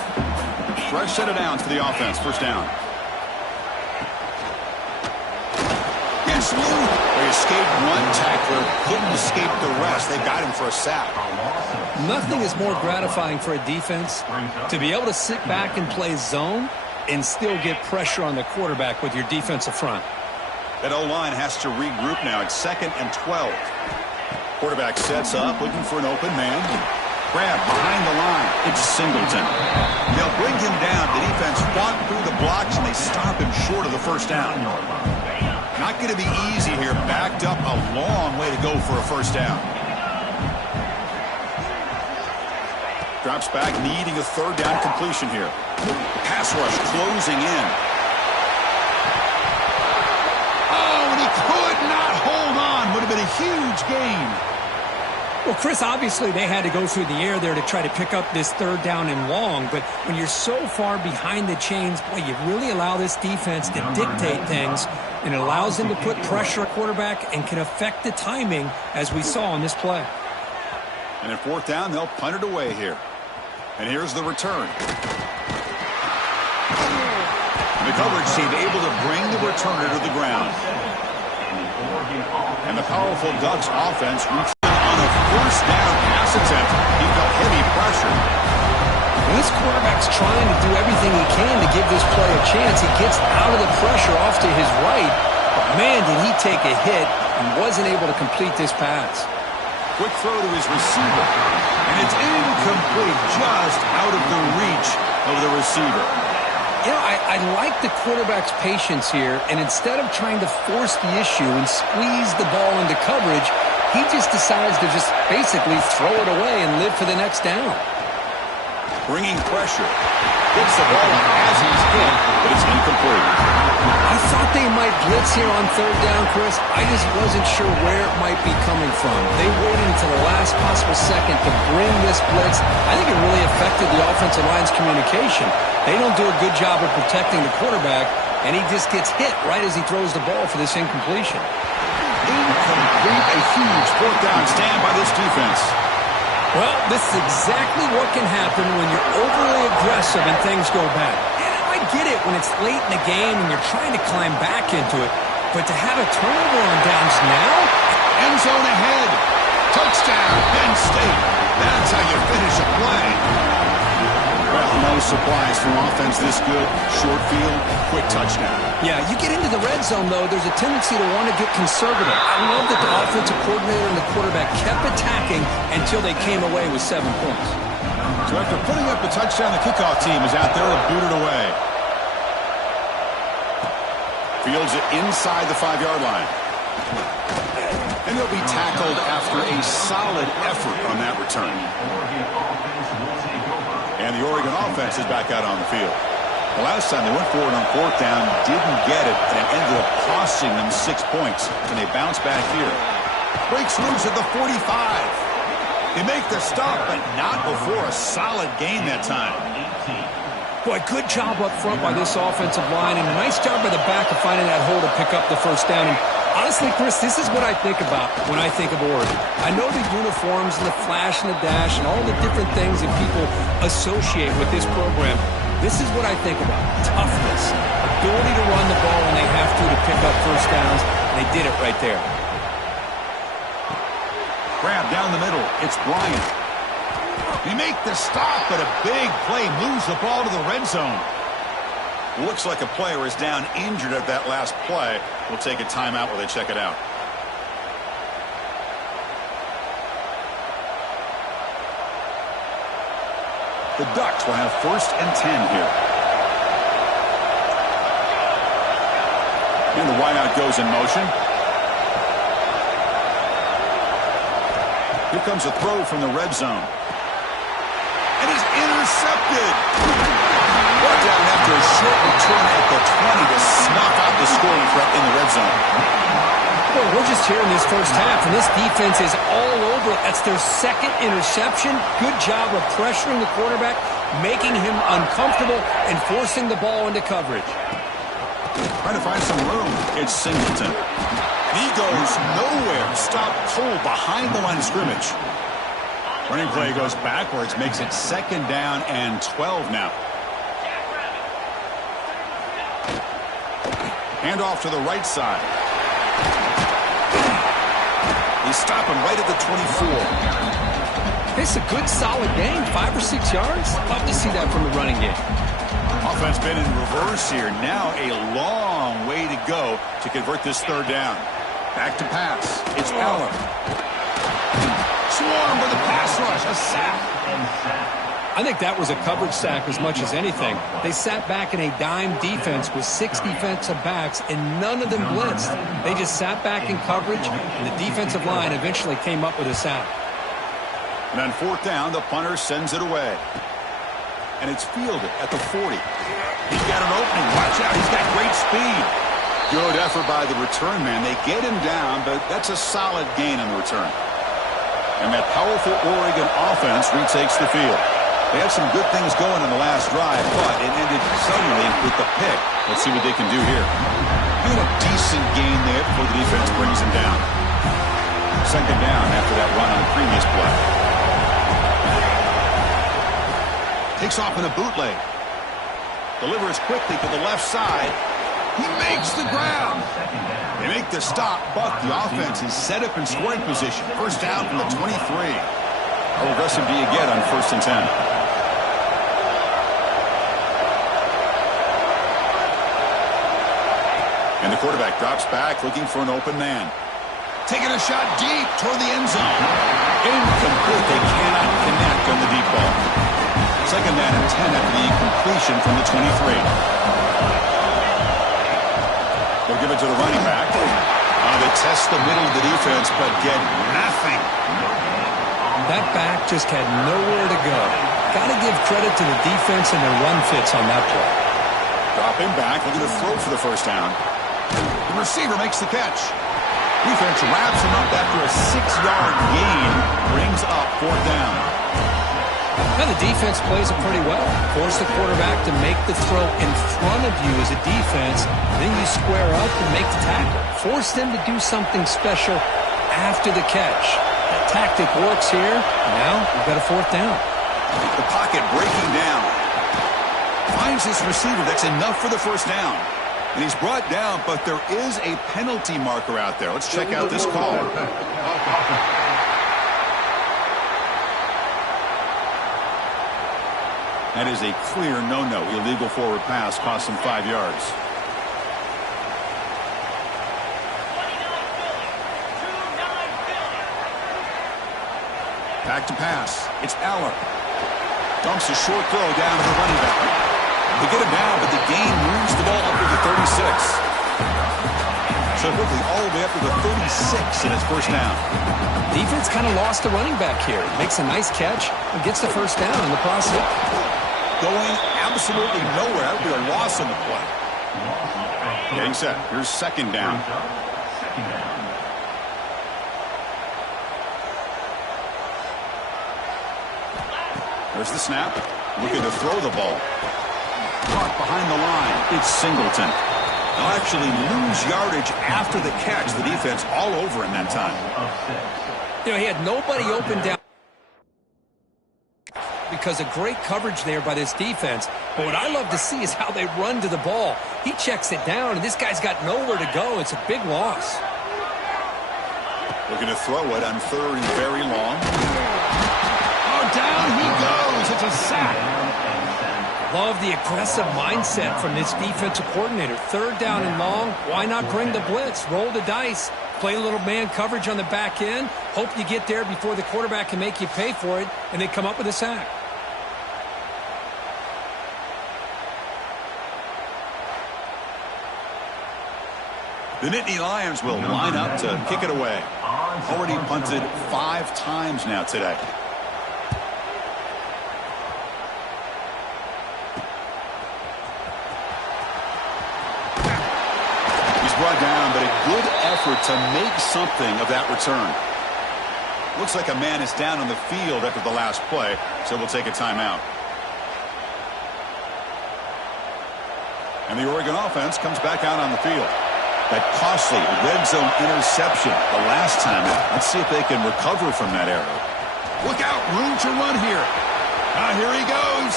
Fresh set of downs for the offense. 1st down. Gets loose. They escaped one tackler, couldn't escape the rest. They got him for a sack. Nothing is more gratifying for a defense to be able to sit back and play zone and still get pressure on the quarterback with your defensive front. That O-line has to regroup now. It's 2nd and 12. Quarterback sets up, looking for an open man. Grab behind the line. It's Singleton. They'll bring him down. The defense fought through the blocks, and they stop him short of the 1st down. Not going to be easy here. Backed up a long way to go for a 1st down. Drops back, needing a 3rd down completion here. Pass rush closing in. Oh, and he could but a huge gain. Well, Chris, obviously they had to go through the air there to try to pick up this third down and long, but when you're so far behind the chains, boy, you really allow this defense to dictate things, and it allows them to put pressure on quarterback and can affect the timing, as we saw on this play. And at fourth down, they'll punt it away here. And here's the return. The coverage team able to bring the returner to the ground. And the powerful Ducks offense reached on a first down pass attempt. He felt heavy pressure. This quarterback's trying to do everything he can to give this play a chance. He gets out of the pressure off to his right. But man, did he take a hit and wasn't able to complete this pass. Quick throw to his receiver. And it's incomplete, just out of the reach of the receiver. You know, I like the quarterback's patience here, and instead of trying to force the issue and squeeze the ball into coverage, he just decides to just basically throw it away and live for the next down. Bringing pressure. Gets the ball as he's hit, but it's incomplete. I thought they might blitz here on third down, Chris. I just wasn't sure where it might be coming from. They waited until the last possible second to bring this blitz. I think it really affected the offensive line's communication. They don't do a good job of protecting the quarterback, and he just gets hit right as he throws the ball for this incompletion. Incomplete, a huge fourth down stand by this defense. Well, this is exactly what can happen when you're overly aggressive and things go bad. I get it when it's late in the game and you're trying to climb back into it, but to have a turnover on downs now? End zone ahead. Touchdown, Penn State. That's how you finish a play. Well, no surprise from offense this good. Short field, quick touchdown. Yeah, you get into the red zone, though, there's a tendency to want to get conservative. I love that the offensive coordinator and the quarterback kept attacking until they came away with 7 points. So after putting up the touchdown, the kickoff team is out there to boot it away. Fields it inside the 5-yard line. And he'll be tackled after a solid effort on that return. And the Oregon offense is back out on the field. The last time they went forward on fourth down, didn't get it, and it ended up costing them 6 points. And they bounce back here. Breaks loose at the 45. They make the stop, but not before a solid gain that time. Boy, good job up front by this offensive line, and a nice job by the back of finding that hole to pick up the first down. And honestly, Chris, this is what I think about when I think of Oregon. I know the uniforms and the flash and the dash and all the different things that people associate with this program. This is what I think about. Toughness, ability to run the ball when they have to pick up first downs, and they did it right there. Grab down the middle. It's Bryant. They make the stop, but a big play moves the ball to the red zone. Looks like a player is down injured at that last play. We'll take a timeout while they check it out. The Ducks will have 1st and 10 here. And the wideout goes in motion. Here comes a throw from the red zone. And is intercepted. Brought down after a short return at the 20 to snuff out the scoring threat in the red zone. Well, we're just here in this first half, and this defense is all over it. That's their 2nd interception. Good job of pressuring the quarterback, making him uncomfortable, and forcing the ball into coverage. Trying to find some room. It's Singleton. He goes nowhere. Stop cold behind the line of scrimmage. Running play goes backwards, makes it 2nd down and 12 now. Hand off to the right side. They stop him right at the 24. It's a good, solid game. 5 or 6 yards. Love to see that from the running game. Offense been in reverse here. Now a long way to go to convert this 3rd down. Back to pass. It's Allen. Swarm with a pass rush. A sack. I think that was a coverage sack as much as anything. They sat back in a dime defense with 6 defensive backs, and none of them blitzed. They just sat back in coverage, and the defensive line eventually came up with a sack. And on 4th down, the punter sends it away. And it's fielded at the 40. He's got an opening. Watch out. He's got great speed. Good effort by the return man. They get him down, but that's a solid gain on the return. And that powerful Oregon offense retakes the field. They had some good things going on the last drive, but it ended suddenly with the pick. Let's see what they can do here. Doing a decent gain there before the defense brings him down. Second down after that run on the previous play. Takes off in a bootleg. Delivers quickly to the left side. He makes the ground. They make the stop, but the offense is set up in scoring position. First down from the 23. How aggressive do you get on 1st and 10? And the quarterback drops back, looking for an open man. Taking a shot deep toward the end zone. Incomplete. They cannot connect on the deep ball. Second down and 10 after the incompletion from the 23. They'll give it to the running back. They test the middle of the defense, but get nothing. That back just had nowhere to go. Got to give credit to the defense and their run fits on that play. Dropping back, looking to throw for the first down. The receiver makes the catch. Defense wraps him up after a 6-yard gain. Brings up 4th down. Now the defense plays it pretty well. Force the quarterback to make the throw in front of you as a defense. Then you square up and make the tackle. Force them to do something special after the catch. That tactic works here. Now we've got a 4th down. The pocket breaking down. Finds his receiver. That's enough for the first down. And he's brought down, but there is a penalty marker out there. Let's check out this call. That is a clear no-no. Illegal forward pass cost him 5 yards. Back to pass. It's Aller. Dumps a short throw down to the running back. They get him down, but the gain moves the ball up to the 36. So quickly all the way up to the 36 in his first down. Defense kind of lost the running back here. Makes a nice catch and gets the first down in the process. Going absolutely nowhere. That would be a loss on the play. Getting set. Here's second down. There's the snap. Looking to throw the ball. Caught behind the line. It's Singleton. They'll actually lose yardage after the catch. The defense all over him that time. You know, he had nobody open down because of great coverage there by this defense. But what I love to see is how they run to the ball. He checks it down, and this guy's got nowhere to go. It's a big loss. Looking to throw it on 3rd and very long. Oh, down he goes. It's a sack. Love the aggressive mindset from this defensive coordinator. 3rd down and long. Why not bring the blitz? Roll the dice. Play a little man coverage on the back end. Hope you get there before the quarterback can make you pay for it, and they come up with a sack. The Nittany Lions will line up to kick it away. Already punted 5 times now today. Brought down, but a good effort to make something of that return. Looks like a man is down on the field after the last play, so we'll take a timeout. And the Oregon offense comes back out on the field. That costly red zone interception the last time out. Let's see if they can recover from that error. Look out, room to run here. Here he goes.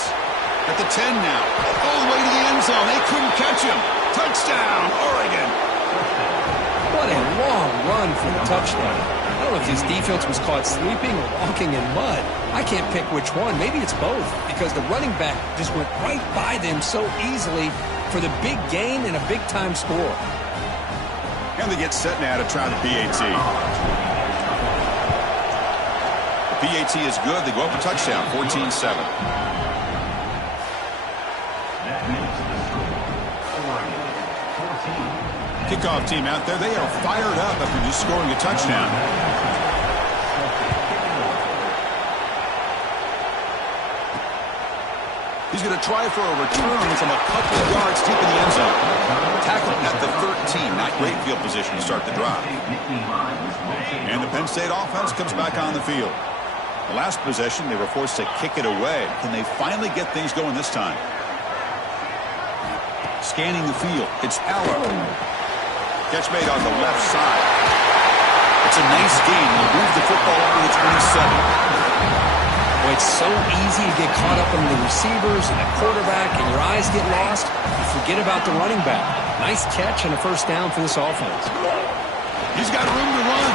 At the 10 now. All the way to the end zone. They couldn't catch him. Touchdown, Oregon. What a long run for the touchdown. I don't know if his defense was caught sleeping or walking in mud. I can't pick which one. Maybe it's both, because the running back just went right by them so easily for the big gain and a big-time score. And they get set now to try the PAT. The PAT is good. They go up a touchdown, 14-7. Kickoff team out there. They are fired up after just scoring a touchdown. He's going to try for a return from a couple of yards deep in the end zone. Tackle at the 13. Not great field position to start the drive. And the Penn State offense comes back on the field. The last possession, they were forced to kick it away. Can they finally get things going this time? Scanning the field, it's Aller. Catch made on the left side. It's a nice gain. They'll move the football over the 27. Boy, it's so easy to get caught up in the receivers and the quarterback, and your eyes get lost. You forget about the running back. Nice catch and a first down for this offense. He's got room to run.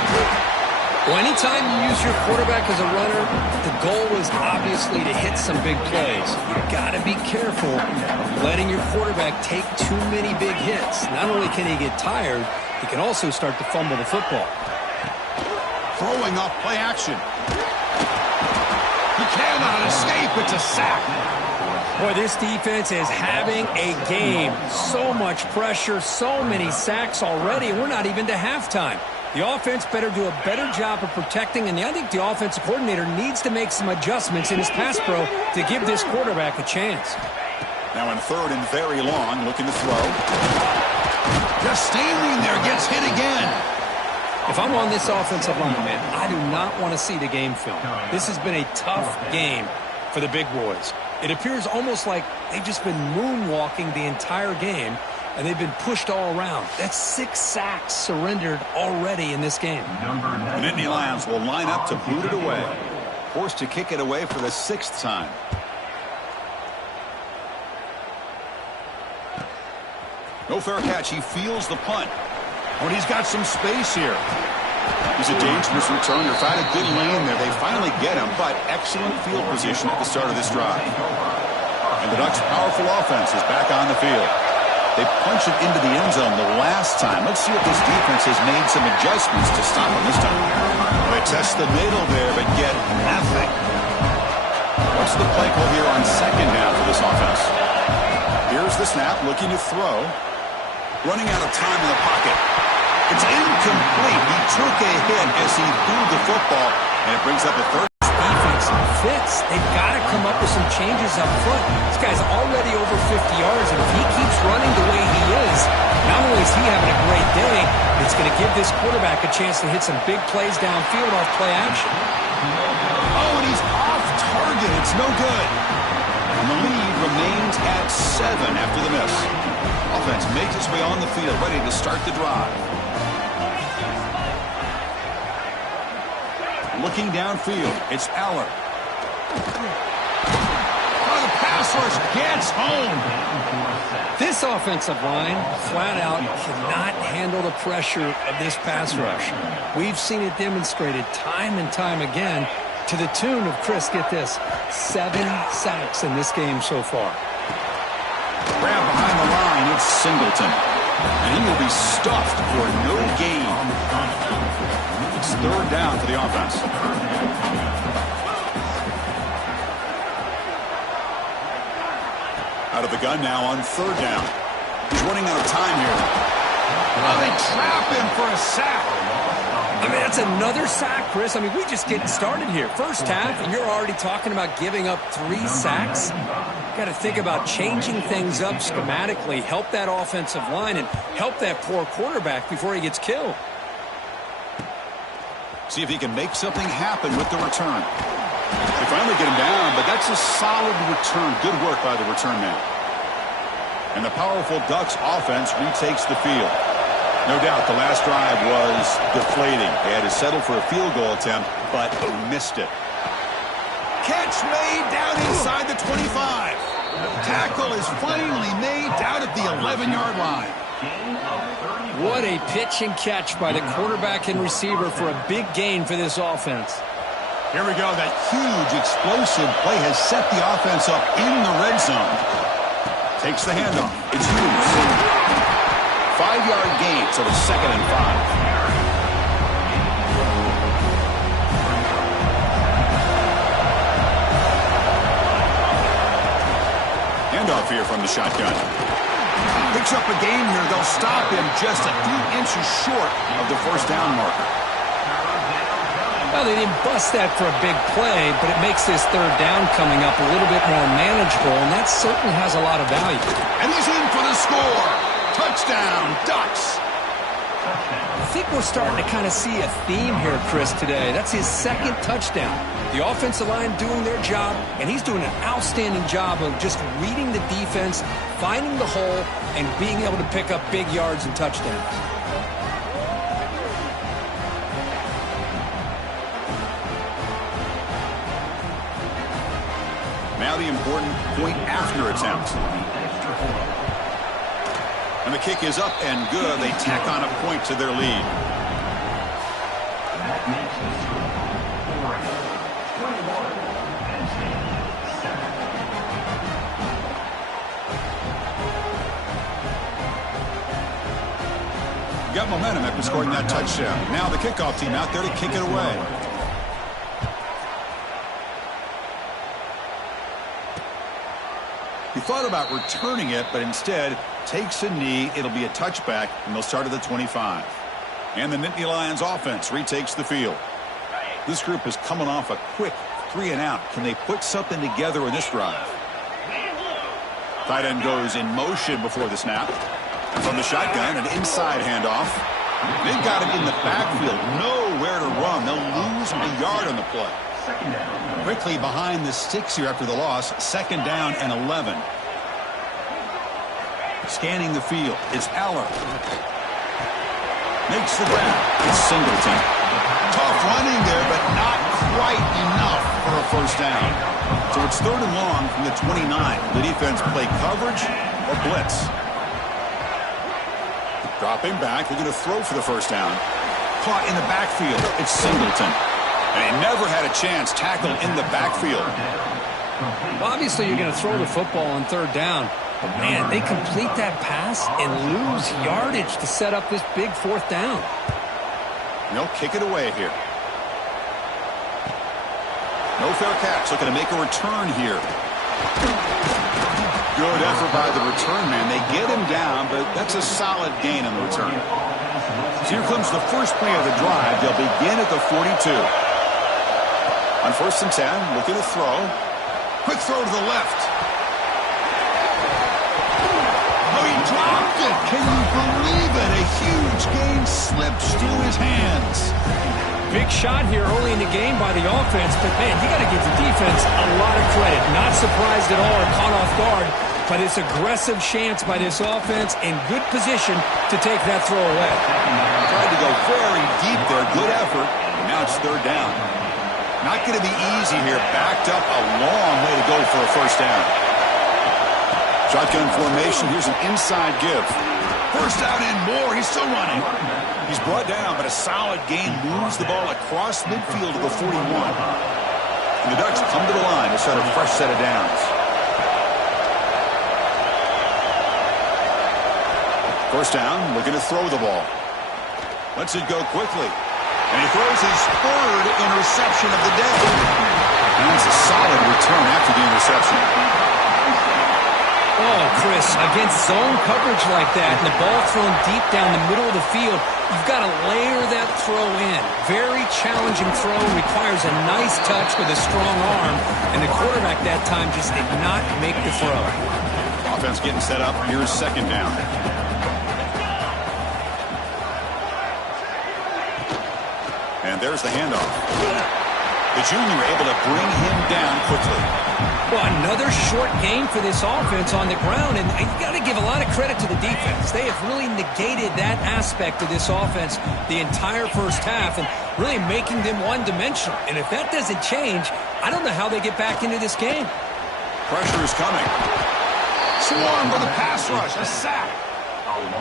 Well, anytime you use your quarterback as a runner, the goal is obviously to hit some big plays. You've got to be careful of letting your quarterback take too many big hits. Not only can he get tired, he can also start to fumble the football. Throwing off play action. He cannot escape. It's a sack. Boy, this defense is having a game. So much pressure, so many sacks already, and we're not even to halftime. The offense better do a better job of protecting, and I think the offensive coordinator needs to make some adjustments in his pass pro to give this quarterback a chance. Now in third and very long, looking to throw. Just standing there, gets hit again. If I'm on this offensive line, man, I do not want to see the game film. This has been a tough game for the big boys. It appears almost like they've just been moonwalking the entire game, and they've been pushed all around. That's 6 sacks surrendered already in this game. And Indy Lions will line up to boot it away. Forced to kick it away for the 6th time. No fair catch. He feels the punt. Oh, and he's got some space here. He's a dangerous returner. Found a good lane there. They finally get him, but excellent field position at the start of this drive. And the Ducks' powerful offense is back on the field. They punched it into the end zone the last time. Let's see if this defense has made some adjustments to stop them this time. They test the middle there, but get nothing. What's the play call here on second down for this offense? Here's the snap, looking to throw. Running out of time in the pocket. It's incomplete. He took a hit as he threw the football, and it brings up a third. Defense fits. They've got to come up with some changes up front. This guy's already over 50 yards, and if he keeps running the way he is, not only is he having a great day, it's going to give this quarterback a chance to hit some big plays downfield off play action. Oh, and he's off target. It's no good. And the lead remains at 7 after the miss. Offense makes its way on the field, ready to start the drive. Looking downfield, it's Aller. Oh, the pass rush gets home. This offensive line, flat out, cannot handle the pressure of this pass rush. We've seen it demonstrated time and time again to the tune of, Chris, get this, 7 sacks in this game so far. Grab behind the line, it's Singleton. And he will be stuffed for no gain. It's third down for the offense. Out of the gun now on third down. He's running out of time here. Oh, they trap him for a sack. I mean, that's another sack, Chris. I mean, we just getting started here. First half, and you're already talking about giving up 3 sacks. Got to think about changing things up schematically, help that offensive line, and help that poor quarterback before he gets killed. See if he can make something happen with the return. They finally get him down, but that's a solid return. Good work by the return man. And the powerful Ducks offense retakes the field. No doubt the last drive was deflating. They had to settle for a field goal attempt, but missed it. Catch made down inside the 25. Tackle is finally made down at the 11-yard line. What a pitch and catch by the quarterback and receiver for a big gain for this offense. Here we go. That huge explosive play has set the offense up in the red zone. Takes the handoff. It's Hughes. 5-yard gain, so it's 2nd and 5. Handoff here from the shotgun. Picks up a gain here. They'll stop him just a few inches short of the first down marker. Well, they didn't bust that for a big play, but it makes this third down coming up a little bit more manageable, and that certainly has a lot of value. And he's in for the score. Touchdown, Ducks. I think we're starting to kind of see a theme here, Chris, today. That's his second touchdown. The offensive line doing their job, and he's doing an outstanding job of just reading the defense, finding the hole, and being able to pick up big yards and touchdowns. Now the important point after attempt. And the kick is up and good. They tack on a point to their lead. That makes the score 21-7. Got momentum after scoring that touchdown. Now the kickoff team out there to kick it away. He thought about returning it, but instead takes a knee. It'll be a touchback, and they'll start at the 25. And the Nittany Lions offense retakes the field. This group is coming off a quick 3-and-out. Can they put something together in this drive? Tight end goes in motion before the snap. From the shotgun, an inside handoff. They've got him in the backfield. Nowhere to run. They'll lose a yard on the play. Quickly behind the sticks here after the loss. Second down and 11. Scanning the field. It's Aller. Makes the grab. It's Singleton. Tough running there, but not quite enough for a first down. So it's third and long from the 29. The defense play coverage or blitz. Dropping back. They're going to throw for the first down. Caught in the backfield. It's Singleton. And he never had a chance tackled in the backfield. Well, obviously, you're going to throw the football on third down. But, man, they complete that pass and lose yardage to set up this big fourth down. And they'll kick it away here. No fair catch. Looking to make a return here. Good effort by the return man. They get him down, but that's a solid gain on the return. So here comes the first play of the drive. They'll begin at the 42. On 1st and 10, looking to throw. Quick throw to the left. Oh, he dropped it. Can you believe it? A huge gain slips through his hands. Big shot here early in the game by the offense, but, man, you got to give the defense a lot of credit. Not surprised at all or caught off guard, but it's aggressive chance by this offense in good position to take that throw away. Tried to go very deep there. Good effort. And now it's third down. Not going to be easy here. Backed up a long way to go for a first down. Shotgun formation. Here's an inside give. First down and more. He's still running. He's brought down, but a solid gain moves the ball across midfield to the 41. And the Ducks come to the line to start a fresh set of downs. First down, looking to throw the ball. Lets it go quickly. And he throws his third interception of the day. And it's a solid return after the interception. Oh, Chris, against zone coverage like that, and the ball thrown deep down the middle of the field, you've got to layer that throw in. Very challenging throw, requires a nice touch with a strong arm, and the quarterback that time just did not make the throw. Offense getting set up. Here's second down. And there's the handoff. The junior able to bring him down quickly. Well, another short gain for this offense on the ground, and you got to give a lot of credit to the defense. They have really negated that aspect of this offense the entire first half and really making them one-dimensional. And if that doesn't change, I don't know how they get back into this game. Pressure is coming. Swarm with a pass rush, a sack.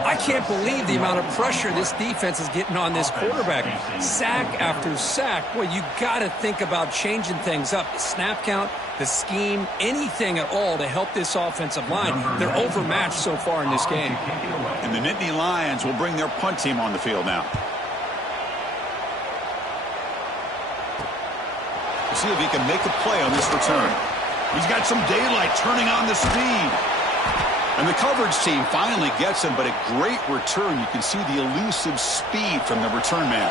I can't believe the amount of pressure this defense is getting on this quarterback. Sack after sack. Well, you got to think about changing things up. The snap count, the scheme, anything at all to help this offensive line. They're overmatched so far in this game. And the Nittany Lions will bring their punt team on the field now. We'll see if he can make a play on this return. He's got some daylight turning on the speed. And the coverage team finally gets him, but a great return. You can see the elusive speed from the return man.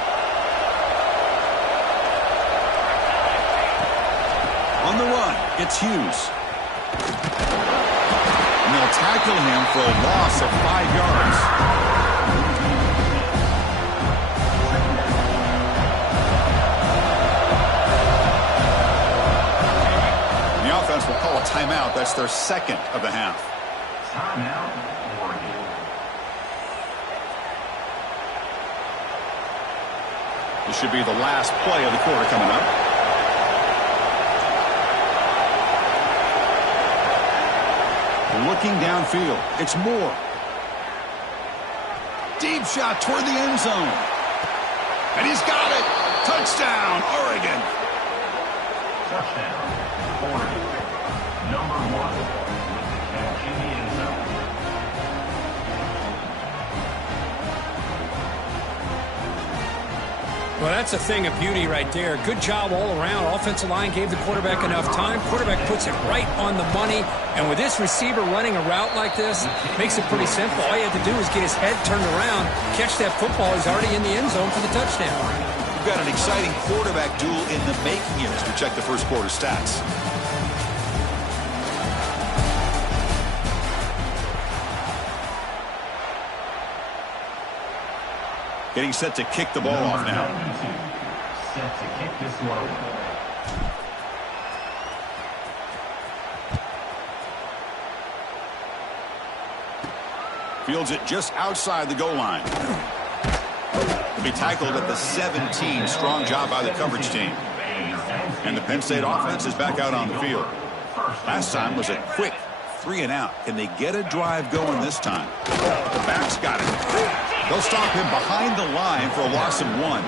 On the run, it's Hughes. And they'll tackle him for a loss of 5 yards. The offense will call a timeout. That's their second of the half. Timeout, Oregon. This should be the last play of the quarter coming up. Looking downfield, it's Moore. Deep shot toward the end zone. And he's got it. Touchdown, Oregon. Touchdown, Oregon. Number 1 with the catch in the end zone. Well, that's a thing of beauty right there. Good job all around. Offensive line gave the quarterback enough time. Quarterback puts it right on the money. And with this receiver running a route like this, makes it pretty simple. All you have to do is get his head turned around, catch that football. He's already in the end zone for the touchdown. We've got an exciting quarterback duel in the making here as we check the first quarter stats. Getting set to kick the ball off now. Set to kick this one. Fields it just outside the goal line. Will be tackled at the 17. Strong job by the coverage team. And the Penn State offense is back out on the field. Last time was a quick 3 and out. Can they get a drive going this time? The back's got it. They'll stop him behind the line for a loss of 1.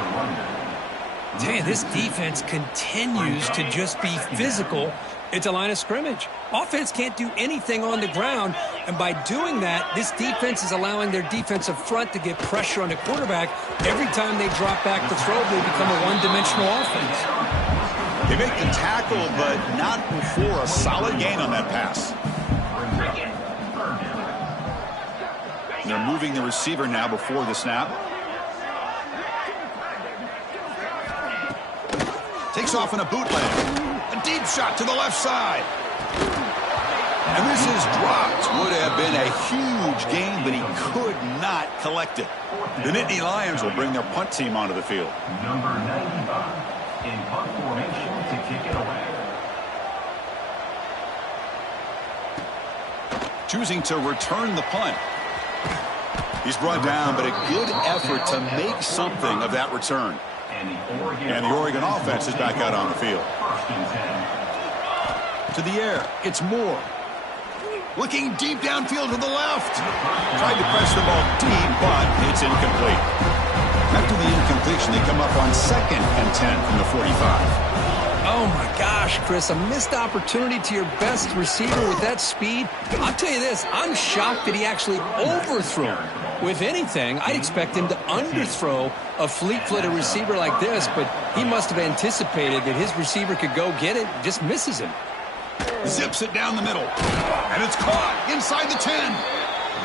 Tell you, this defense continues to just be physical at the line of scrimmage. Offense can't do anything on the ground, and by doing that, this defense is allowing their defensive front to get pressure on the quarterback. Every time they drop back to throw, they become a one-dimensional offense. They make the tackle, but not before a solid gain on that pass. They're moving the receiver now before the snap. Takes off in a bootleg. A deep shot to the left side. And this is dropped. Would have been a huge gain, but he could not collect it. The Nittany Lions will bring their punt team onto the field. Number 95 in punt formation to kick it away. Choosing to return the punt. He's brought down, but a good effort to make something of that return. And the Oregon offense is back out on the field. To the air, it's Moore. Looking deep downfield to the left. Tried to press the ball deep, but it's incomplete. After the incompletion, they come up on 2nd and 10 from the 45. Oh, my gosh, Chris, a missed opportunity to your best receiver with that speed. I'll tell you this, I'm shocked that he actually overthrew. With anything, I'd expect him to underthrow a fleet-footed receiver like this, but he must have anticipated that his receiver could go get it, just misses him. Zips it down the middle, and it's caught inside the 10.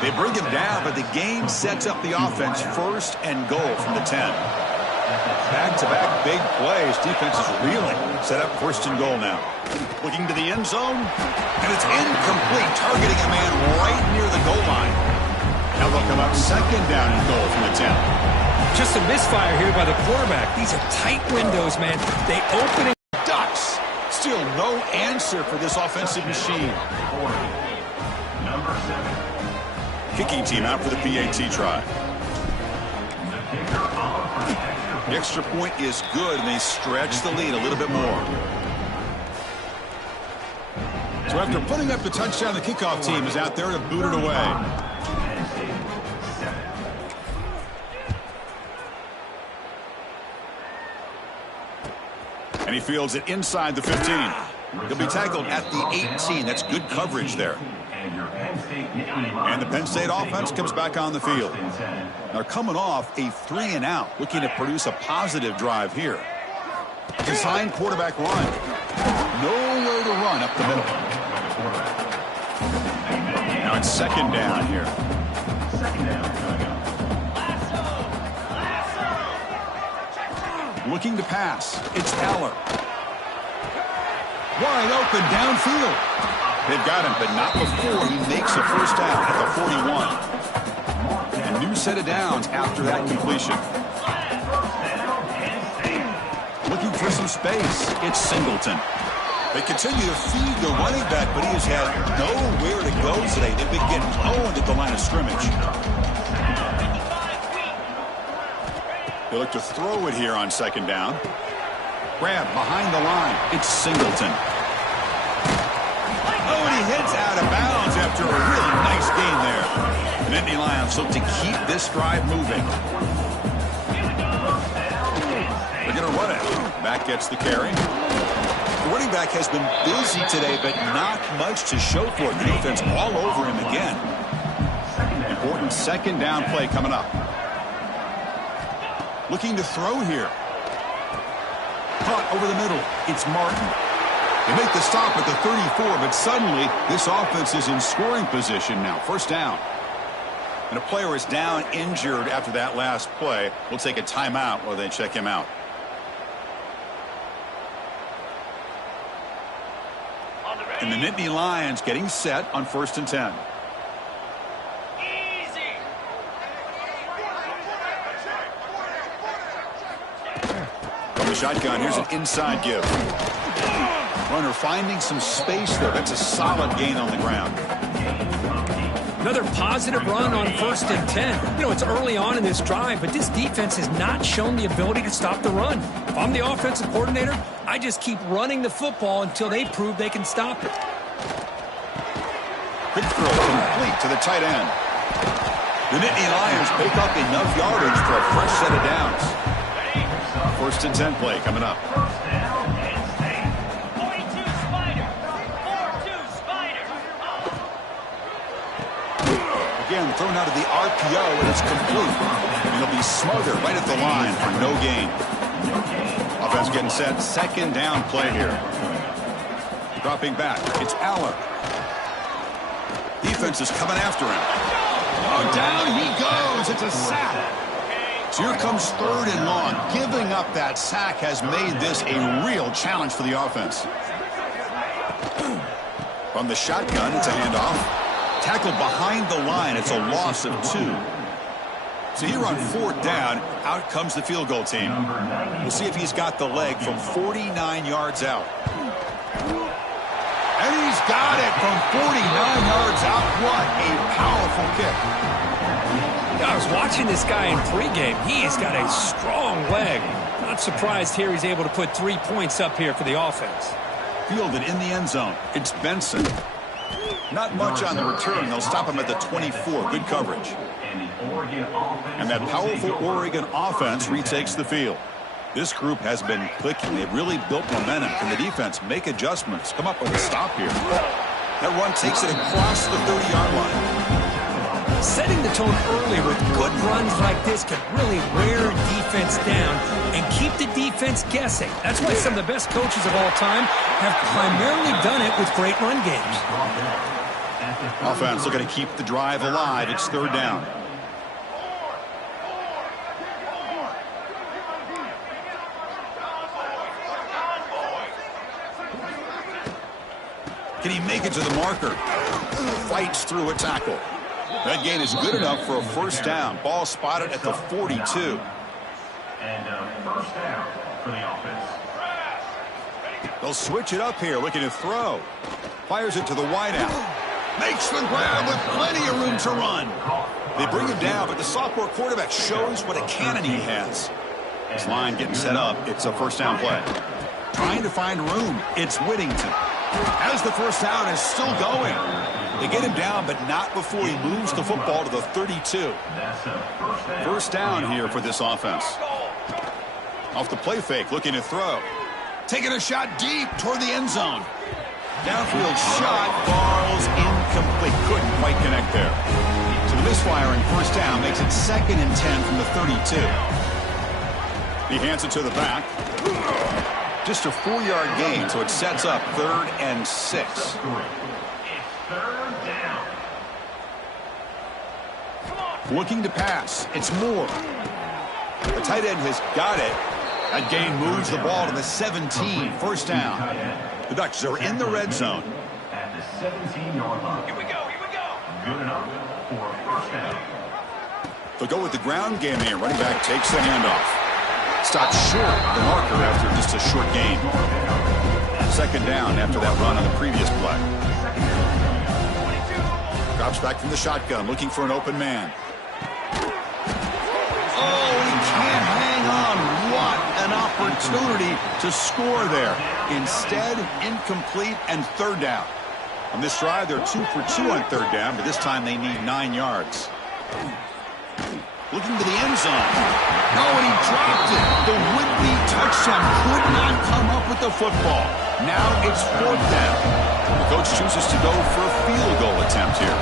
They bring him down, but the game sets up the offense 1st and goal from the 10. Back-to-back big plays. Defense is reeling. Set up 1st and goal now. Looking to the end zone, and it's incomplete, targeting a man right near the goal line. Now they'll come up 2nd down and goal from the 10. Just a misfire here by the quarterback. These are tight windows, man. They open it. Ducks. Still no answer for this offensive machine. Number 7. Kicking team out for the PAT try. The extra point is good, and they stretch the lead a little bit more. So after putting up the touchdown, the kickoff team is out there to boot it away. And he fields it inside the 15. He'll be tackled at the 18. That's good coverage there. And the Penn State offense comes back on the field. They're coming off a 3 and out, looking to produce a positive drive here. Designed quarterback run. Nowhere to run up the middle. Now it's 2nd down here. Looking to pass. It's Eller. Wide open downfield. They've got him, but not before he makes a first down at the 41. A new set of downs after that completion. Looking for some space. It's Singleton. They continue to feed the running back, but he has had nowhere to go today. They've been getting owned at the line of scrimmage. They look to throw it here on second down. Grab behind the line. It's Singleton. Oh, and he heads out of bounds after a really nice gain there. The Nittany Lions look to keep this drive moving. They're going to run it. Back gets the carry. The running back has been busy today, but not much to show for it. The defense all over him again. Important second down play coming up. Looking to throw here. Caught over the middle. It's Martin. They make the stop at the 34, but suddenly this offense is in scoring position now. First down. And a player is down injured after that last play. We'll take a timeout while they check him out. And the Nittany Lions getting set on 1st and 10. From the shotgun, here's an inside give. Runner finding some space there. That's a solid gain on the ground. Another positive run on 1st and 10. You know, it's early on in this drive, but this defense has not shown the ability to stop the run. If I'm the offensive coordinator, I just keep running the football until they prove they can stop it. Quick throw complete to the tight end. The Nittany Lions pick up enough yardage for a fresh set of downs. 1st and 10 play coming up. Again, thrown out of the RPO, and it's complete. And he'll be smothered right at the line for no gain. Offense getting set. Second down play here. Dropping back. It's Allen. Defense is coming after him. Oh, down he goes. It's a sack. So here comes 3rd and long. Giving up that sack has made this a real challenge for the offense. From the shotgun, it's a handoff. Tackled behind the line. It's a loss of 2. So here on 4th down, out comes the field goal team. We'll see if he's got the leg from 49 yards out. And he's got it from 49 yards out. What a powerful kick. I was watching this guy in pregame. He's got a strong leg. Not surprised here he's able to put 3 points up here for the offense. Fielded in the end zone. It's Benson. Not much on the return. They'll stop him at the 24. Good coverage. And that powerful Oregon offense retakes the field. This group has been clicking. They've really built momentum. Can the defense make adjustments? Come up with a stop here. That run takes it across the 30-yard line. Setting the tone early with good runs like this can really wear a defense down and keep the defense guessing. That's why some of the best coaches of all time have primarily done it with great run games. Offense looking to keep the drive alive. It's 3rd down. Can he make it to the marker? Fights through a tackle. That gain is good enough for a first down. Ball spotted at the 42. And first down for the offense. They'll switch it up here, looking to throw. Fires it to the wideout. Makes the grab with plenty of room to run. They bring him down, but the sophomore quarterback shows what a cannon he has. This line getting set up. It's a first down play. Trying to find room. It's Whittington. As the first down is still going. They get him down, but not before he moves the football to the 32. First down here for this offense. Off the play fake, looking to throw. Taking a shot deep toward the end zone. Downfield shot falls incomplete. Couldn't quite connect there. So the misfire in first down makes it 2nd and 10 from the 32. He hands it to the back. Just a 4-yard gain, so it sets up 3rd and 6. Looking to pass. It's Moore. The tight end has got it. That gain moves the ball to the 17. First down. The Ducks are in the red zone. At the 17-yard line. Here we go. Good enough for a first down. They'll go with the ground game here. Running back takes the handoff. Stops short of the marker after just a short gain. Second down after that run on the previous play. Drops back from the shotgun, looking for an open man. Oh, he can't hang on. What an opportunity to score there. Instead, incomplete and third down. On this drive, they're 2 for 2 on third down, but this time they need 9 yards. Looking to the end zone. No, and he dropped it. The would-be touchdown could not come up with the football. Now it's fourth down. The coach chooses to go for a field goal attempt here.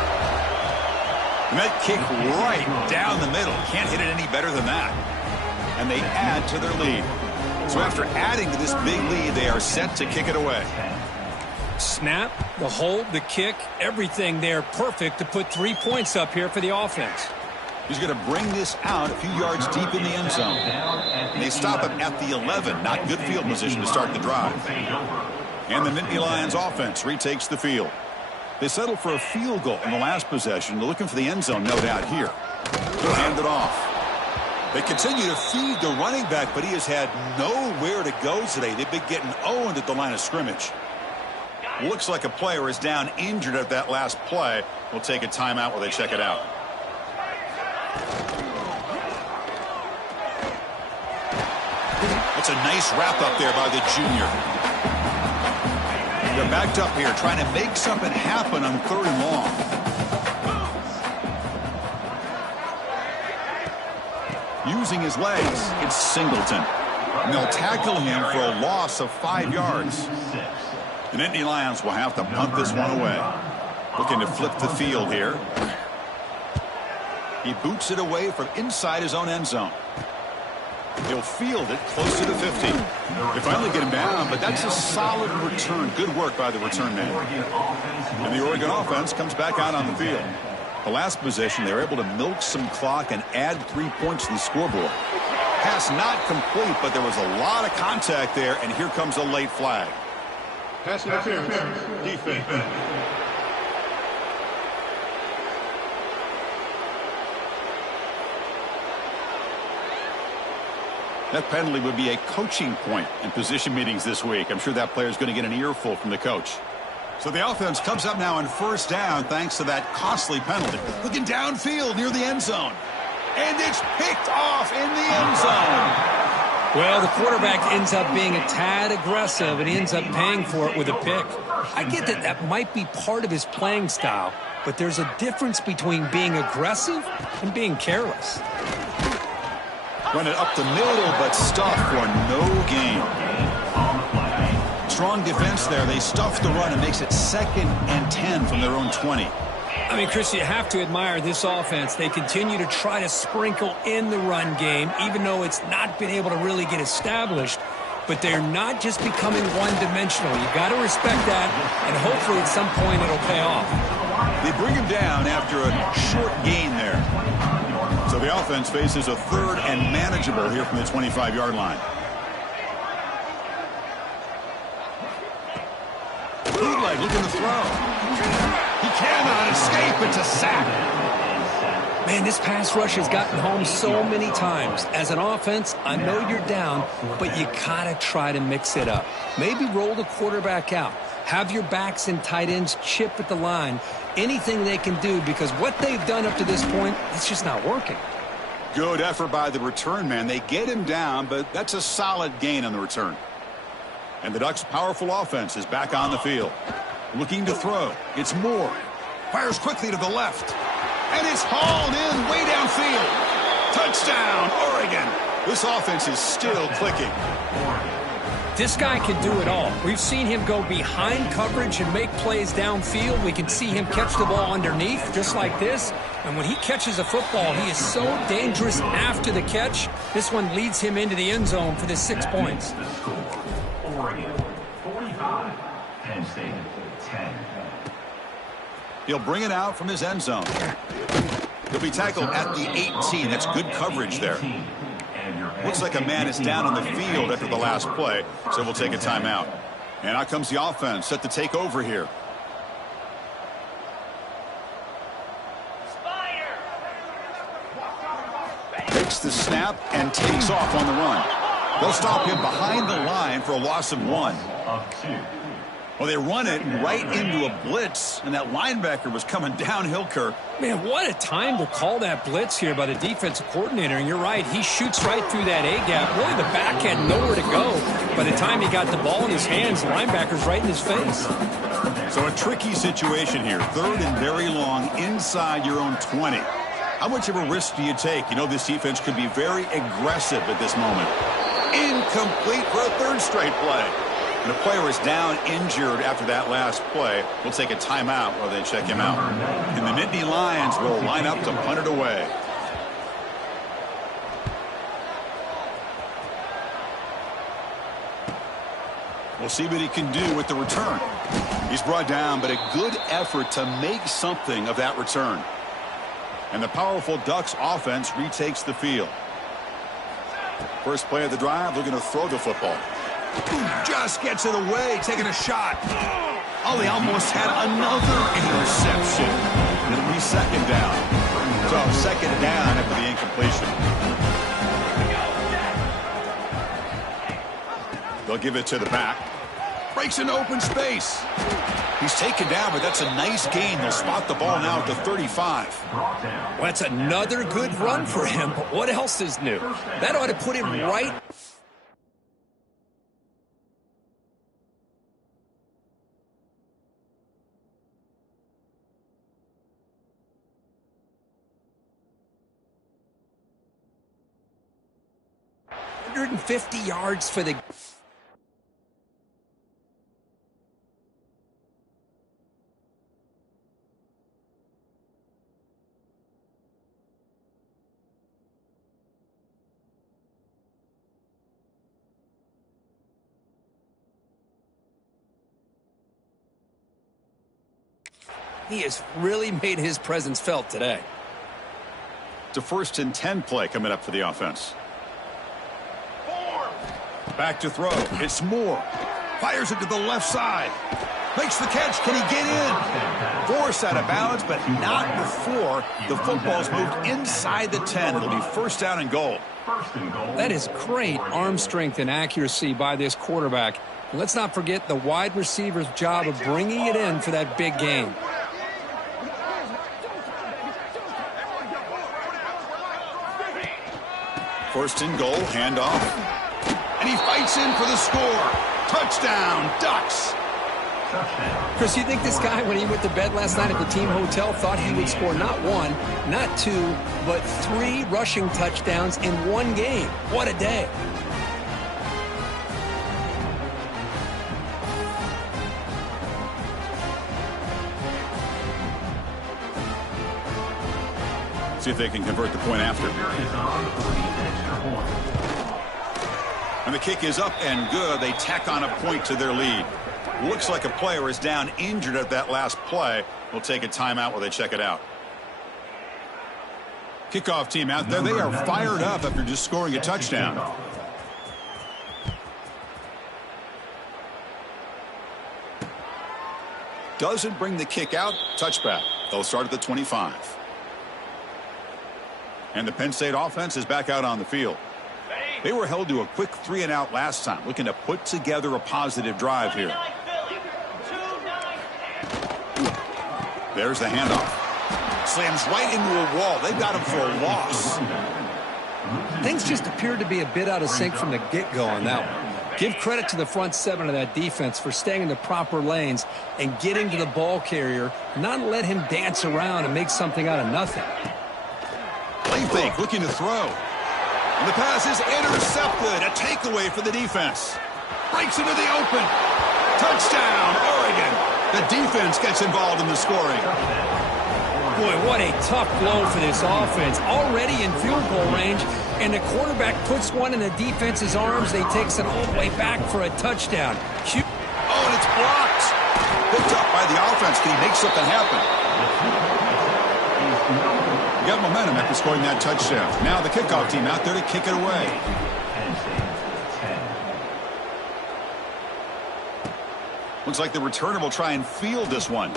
And that kick right down the middle. Can't hit it any better than that. And they add to their lead. So after adding to this big lead, they are set to kick it away. Snap, the hold, the kick, everything there perfect to put 3 points up here for the offense. He's going to bring this out a few yards deep in the end zone. And they stop him at the 11. Not good field position to start the drive. And the Nittany Lions offense retakes the field. They settle for a field goal in the last possession. They're looking for the end zone, no doubt, here. They'll hand it off. They continue to feed the running back, but he has had nowhere to go today. They've been getting owned at the line of scrimmage. Looks like a player is down injured at that last play. We'll take a timeout while they check it out. That's a nice wrap up there by the junior. They're backed up here trying to make something happen on third and long. Using his legs, it's Singleton. And they'll tackle him for a loss of 5 yards. The Nittany Lions will have to punt this one away. Looking to flip the field here. He boots it away from inside his own end zone. He'll field it close to the 50. They finally get him down, but that's a solid return. Good work by the return man. And the Oregon offense comes back out on the field. The last possession, they were able to milk some clock and add 3 points to the scoreboard. Pass not complete, but there was a lot of contact there, and here comes a late flag. Pass interference. Defense. That penalty would be a coaching point in position meetings this week. I'm sure that player is going to get an earful from the coach. So the offense comes up now on first down thanks to that costly penalty. Looking downfield near the end zone. And it's picked off in the end zone. Well, the quarterback ends up being a tad aggressive, and he ends up paying for it with a pick. I get that that might be part of his playing style, but there's a difference between being aggressive and being careless. Run it up the middle, but stuffed for no gain. Strong defense there. They stuff the run and makes it 2nd and 10 from their own 20. I mean, Chris, you have to admire this offense. They continue to try to sprinkle in the run game, even though it's not been able to really get established. But they're not just becoming one-dimensional. You got to respect that, and hopefully at some point it'll pay off. They bring him down after a short gain there. So the offense faces a 3rd and manageable here from the 25-yard line. Bootleg looking to throw. He cannot escape. It's a sack. Man, this pass rush has gotten home so many times. As an offense, I know you're down, but you gotta try to mix it up. Maybe roll the quarterback out. Have your backs and tight ends chip at the line. Anything they can do, because what they've done up to this point, it's just not working. Good effort by the return man. They get him down, but that's a solid gain on the return. And the Ducks' powerful offense is back on the field. Looking to throw. It's Moore. Fires quickly to the left. And it's hauled in way downfield. Touchdown, Oregon. This offense is still clicking. This guy can do it all. We've seen him go behind coverage and make plays downfield. We can see him catch the ball underneath, just like this. And when he catches a football, he is so dangerous after the catch. This one leads him into the end zone for the 6 points. Oregon 45, Penn State 10. He'll bring it out from his end zone. He'll be tackled at the 18. That's good coverage there. Looks like a man is down on the field after the last play, so we'll take a timeout. And out comes the offense set to take over here. Takes the snap and takes off on the run. They'll stop him behind the line for a loss of 1. Well, they run it right into a blitz, and that linebacker was coming downhill, Kirk. Man, what a time to call that blitz here by the defensive coordinator. And you're right, he shoots right through that A-gap. Really, the back had nowhere to go. By the time he got the ball in his hands, the linebacker's right in his face. So a tricky situation here. 3rd and very long inside your own 20. How much of a risk do you take? You know this defense could be very aggressive at this moment. Incomplete for a 3rd straight play. And the player is down injured after that last play. We'll take a timeout while they check him out. And the Nittany Lions will line up to punt it away. We'll see what he can do with the return. He's brought down, but a good effort to make something of that return. And the powerful Ducks offense retakes the field. First play of the drive, looking to throw the football. Just gets it away, taking a shot. Oh, they almost had another interception. It'll be 2nd down. So 2nd down after the incompletion. They'll give it to the back. Breaks into open space. He's taken down, but that's a nice gain. They'll spot the ball now at the 35. Well, that's another good run for him, but what else is new? That ought to put him right. $150 yards for the... He has really made his presence felt today. It's a 1st and 10 play coming up for the offense. Back to throw. It's Moore. Fires it to the left side. Makes the catch. Can he get in? Forced out of bounds, but not before the football's moved inside the 10. It'll be 1st down and goal. That is great arm strength and accuracy by this quarterback. And let's not forget the wide receiver's job of bringing it in for that big game. First and goal, handoff. And he fights in for the score. Touchdown, Ducks. Chris, you think this guy, when he went to bed last night at the team hotel, thought he would score not 1, not 2, but 3 rushing touchdowns in 1 game? What a day. See if they can convert the point after. And the kick is up and good. They tack on a point to their lead. Looks like a player is down injured at that last play. We'll take a timeout while they check it out. Kickoff team out there. They are fired up after just scoring a touchdown. Doesn't bring the kick out. Touchback. They'll start at the 25. And the Penn State offense is back out on the field. They were held to a quick 3-and-out last time, looking to put together a positive drive here. There's the handoff. Slams right into a wall. They've got him for a loss. Things just appeared to be a bit out of sync from the get-go on that one. Give credit to the front 7 of that defense for staying in the proper lanes and getting to the ball carrier, not let him dance around and make something out of nothing. Play fake, looking to throw. And the pass is intercepted. A takeaway for the defense. Breaks into the open. Touchdown, Oregon. The defense gets involved in the scoring. Boy, what a tough blow for this offense. Already in field goal range, and the quarterback puts one in the defense's arms. They takes it all the way back for a touchdown. Oh, and it's blocked. Picked up by the offense. Can he make something happen? Got momentum after scoring that touchdown. Now the kickoff team out there to kick it away. Looks like the returner will try and field this one.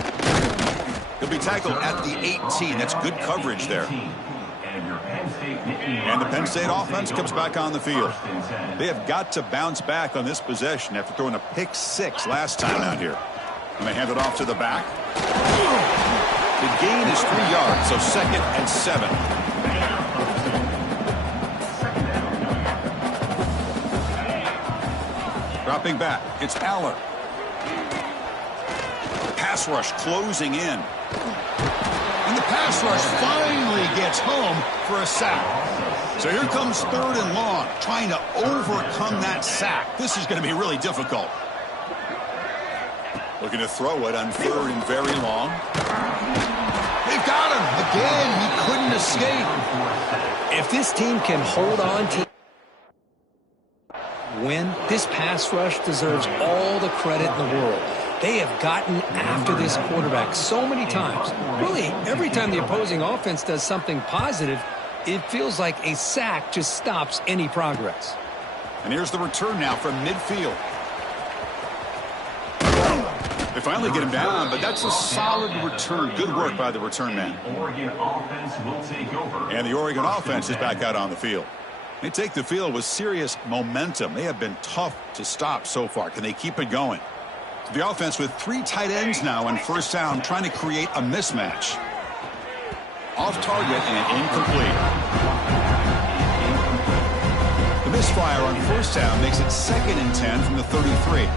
He'll be tackled at the 18. That's good coverage there. And the Penn State offense comes back on the field. They have got to bounce back on this possession after throwing a pick 6 last time out here. And they hand it off to the back. The gain is 3 yards, so 2nd and 7. Dropping back, it's Aller. Pass rush closing in. And the pass rush finally gets home for a sack. So here comes 3rd and long, trying to overcome that sack. This is going to be really difficult. Looking to throw it on 3rd and very long. They've got him. Again, he couldn't escape. If this team can hold on to win, this pass rush deserves all the credit in the world. They have gotten after this quarterback so many times. Really, every time the opposing offense does something positive, it feels like a sack just stops any progress. And here's the return now from midfield. They finally get him down, but that's a solid return. Good work by the return man. And the Oregon offense is back out on the field. They take the field with serious momentum. They have been tough to stop so far. Can they keep it going? The offense with 3 tight ends now on 1st down, trying to create a mismatch. Off target and incomplete. The misfire on 1st down makes it 2nd and 10 from the 33.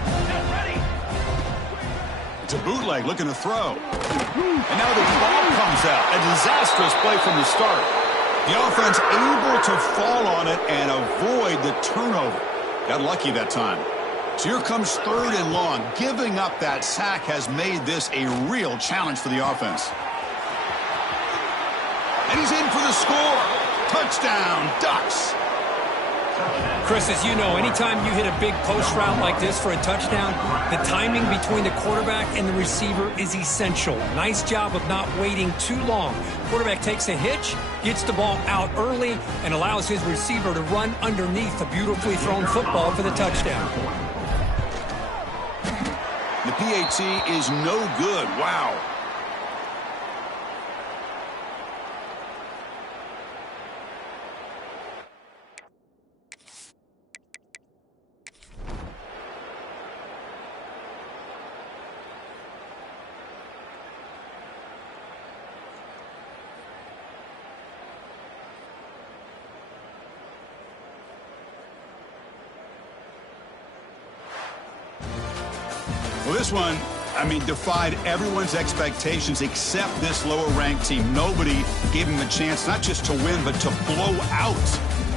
It's a bootleg looking to throw. And now the ball comes out. A disastrous play from the start. The offense able to fall on it and avoid the turnover. Got lucky that time. So here comes 3rd and long. Giving up that sack has made this a real challenge for the offense. And he's in for the score. Touchdown, Ducks. Chris, as you know, anytime you hit a big post route like this for a touchdown, the timing between the quarterback and the receiver is essential. Nice job of not waiting too long. Quarterback takes a hitch, gets the ball out early, and allows his receiver to run underneath a beautifully thrown football for the touchdown. The PAT is no good. Wow. Well, this one, I mean, defied everyone's expectations except this lower-ranked team. Nobody gave them a chance not just to win, but to blow out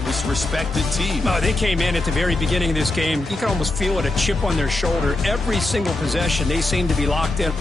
this respected team. Oh, they came in at the very beginning of this game. You can almost feel it, a chip on their shoulder. Every single possession, they seem to be locked in.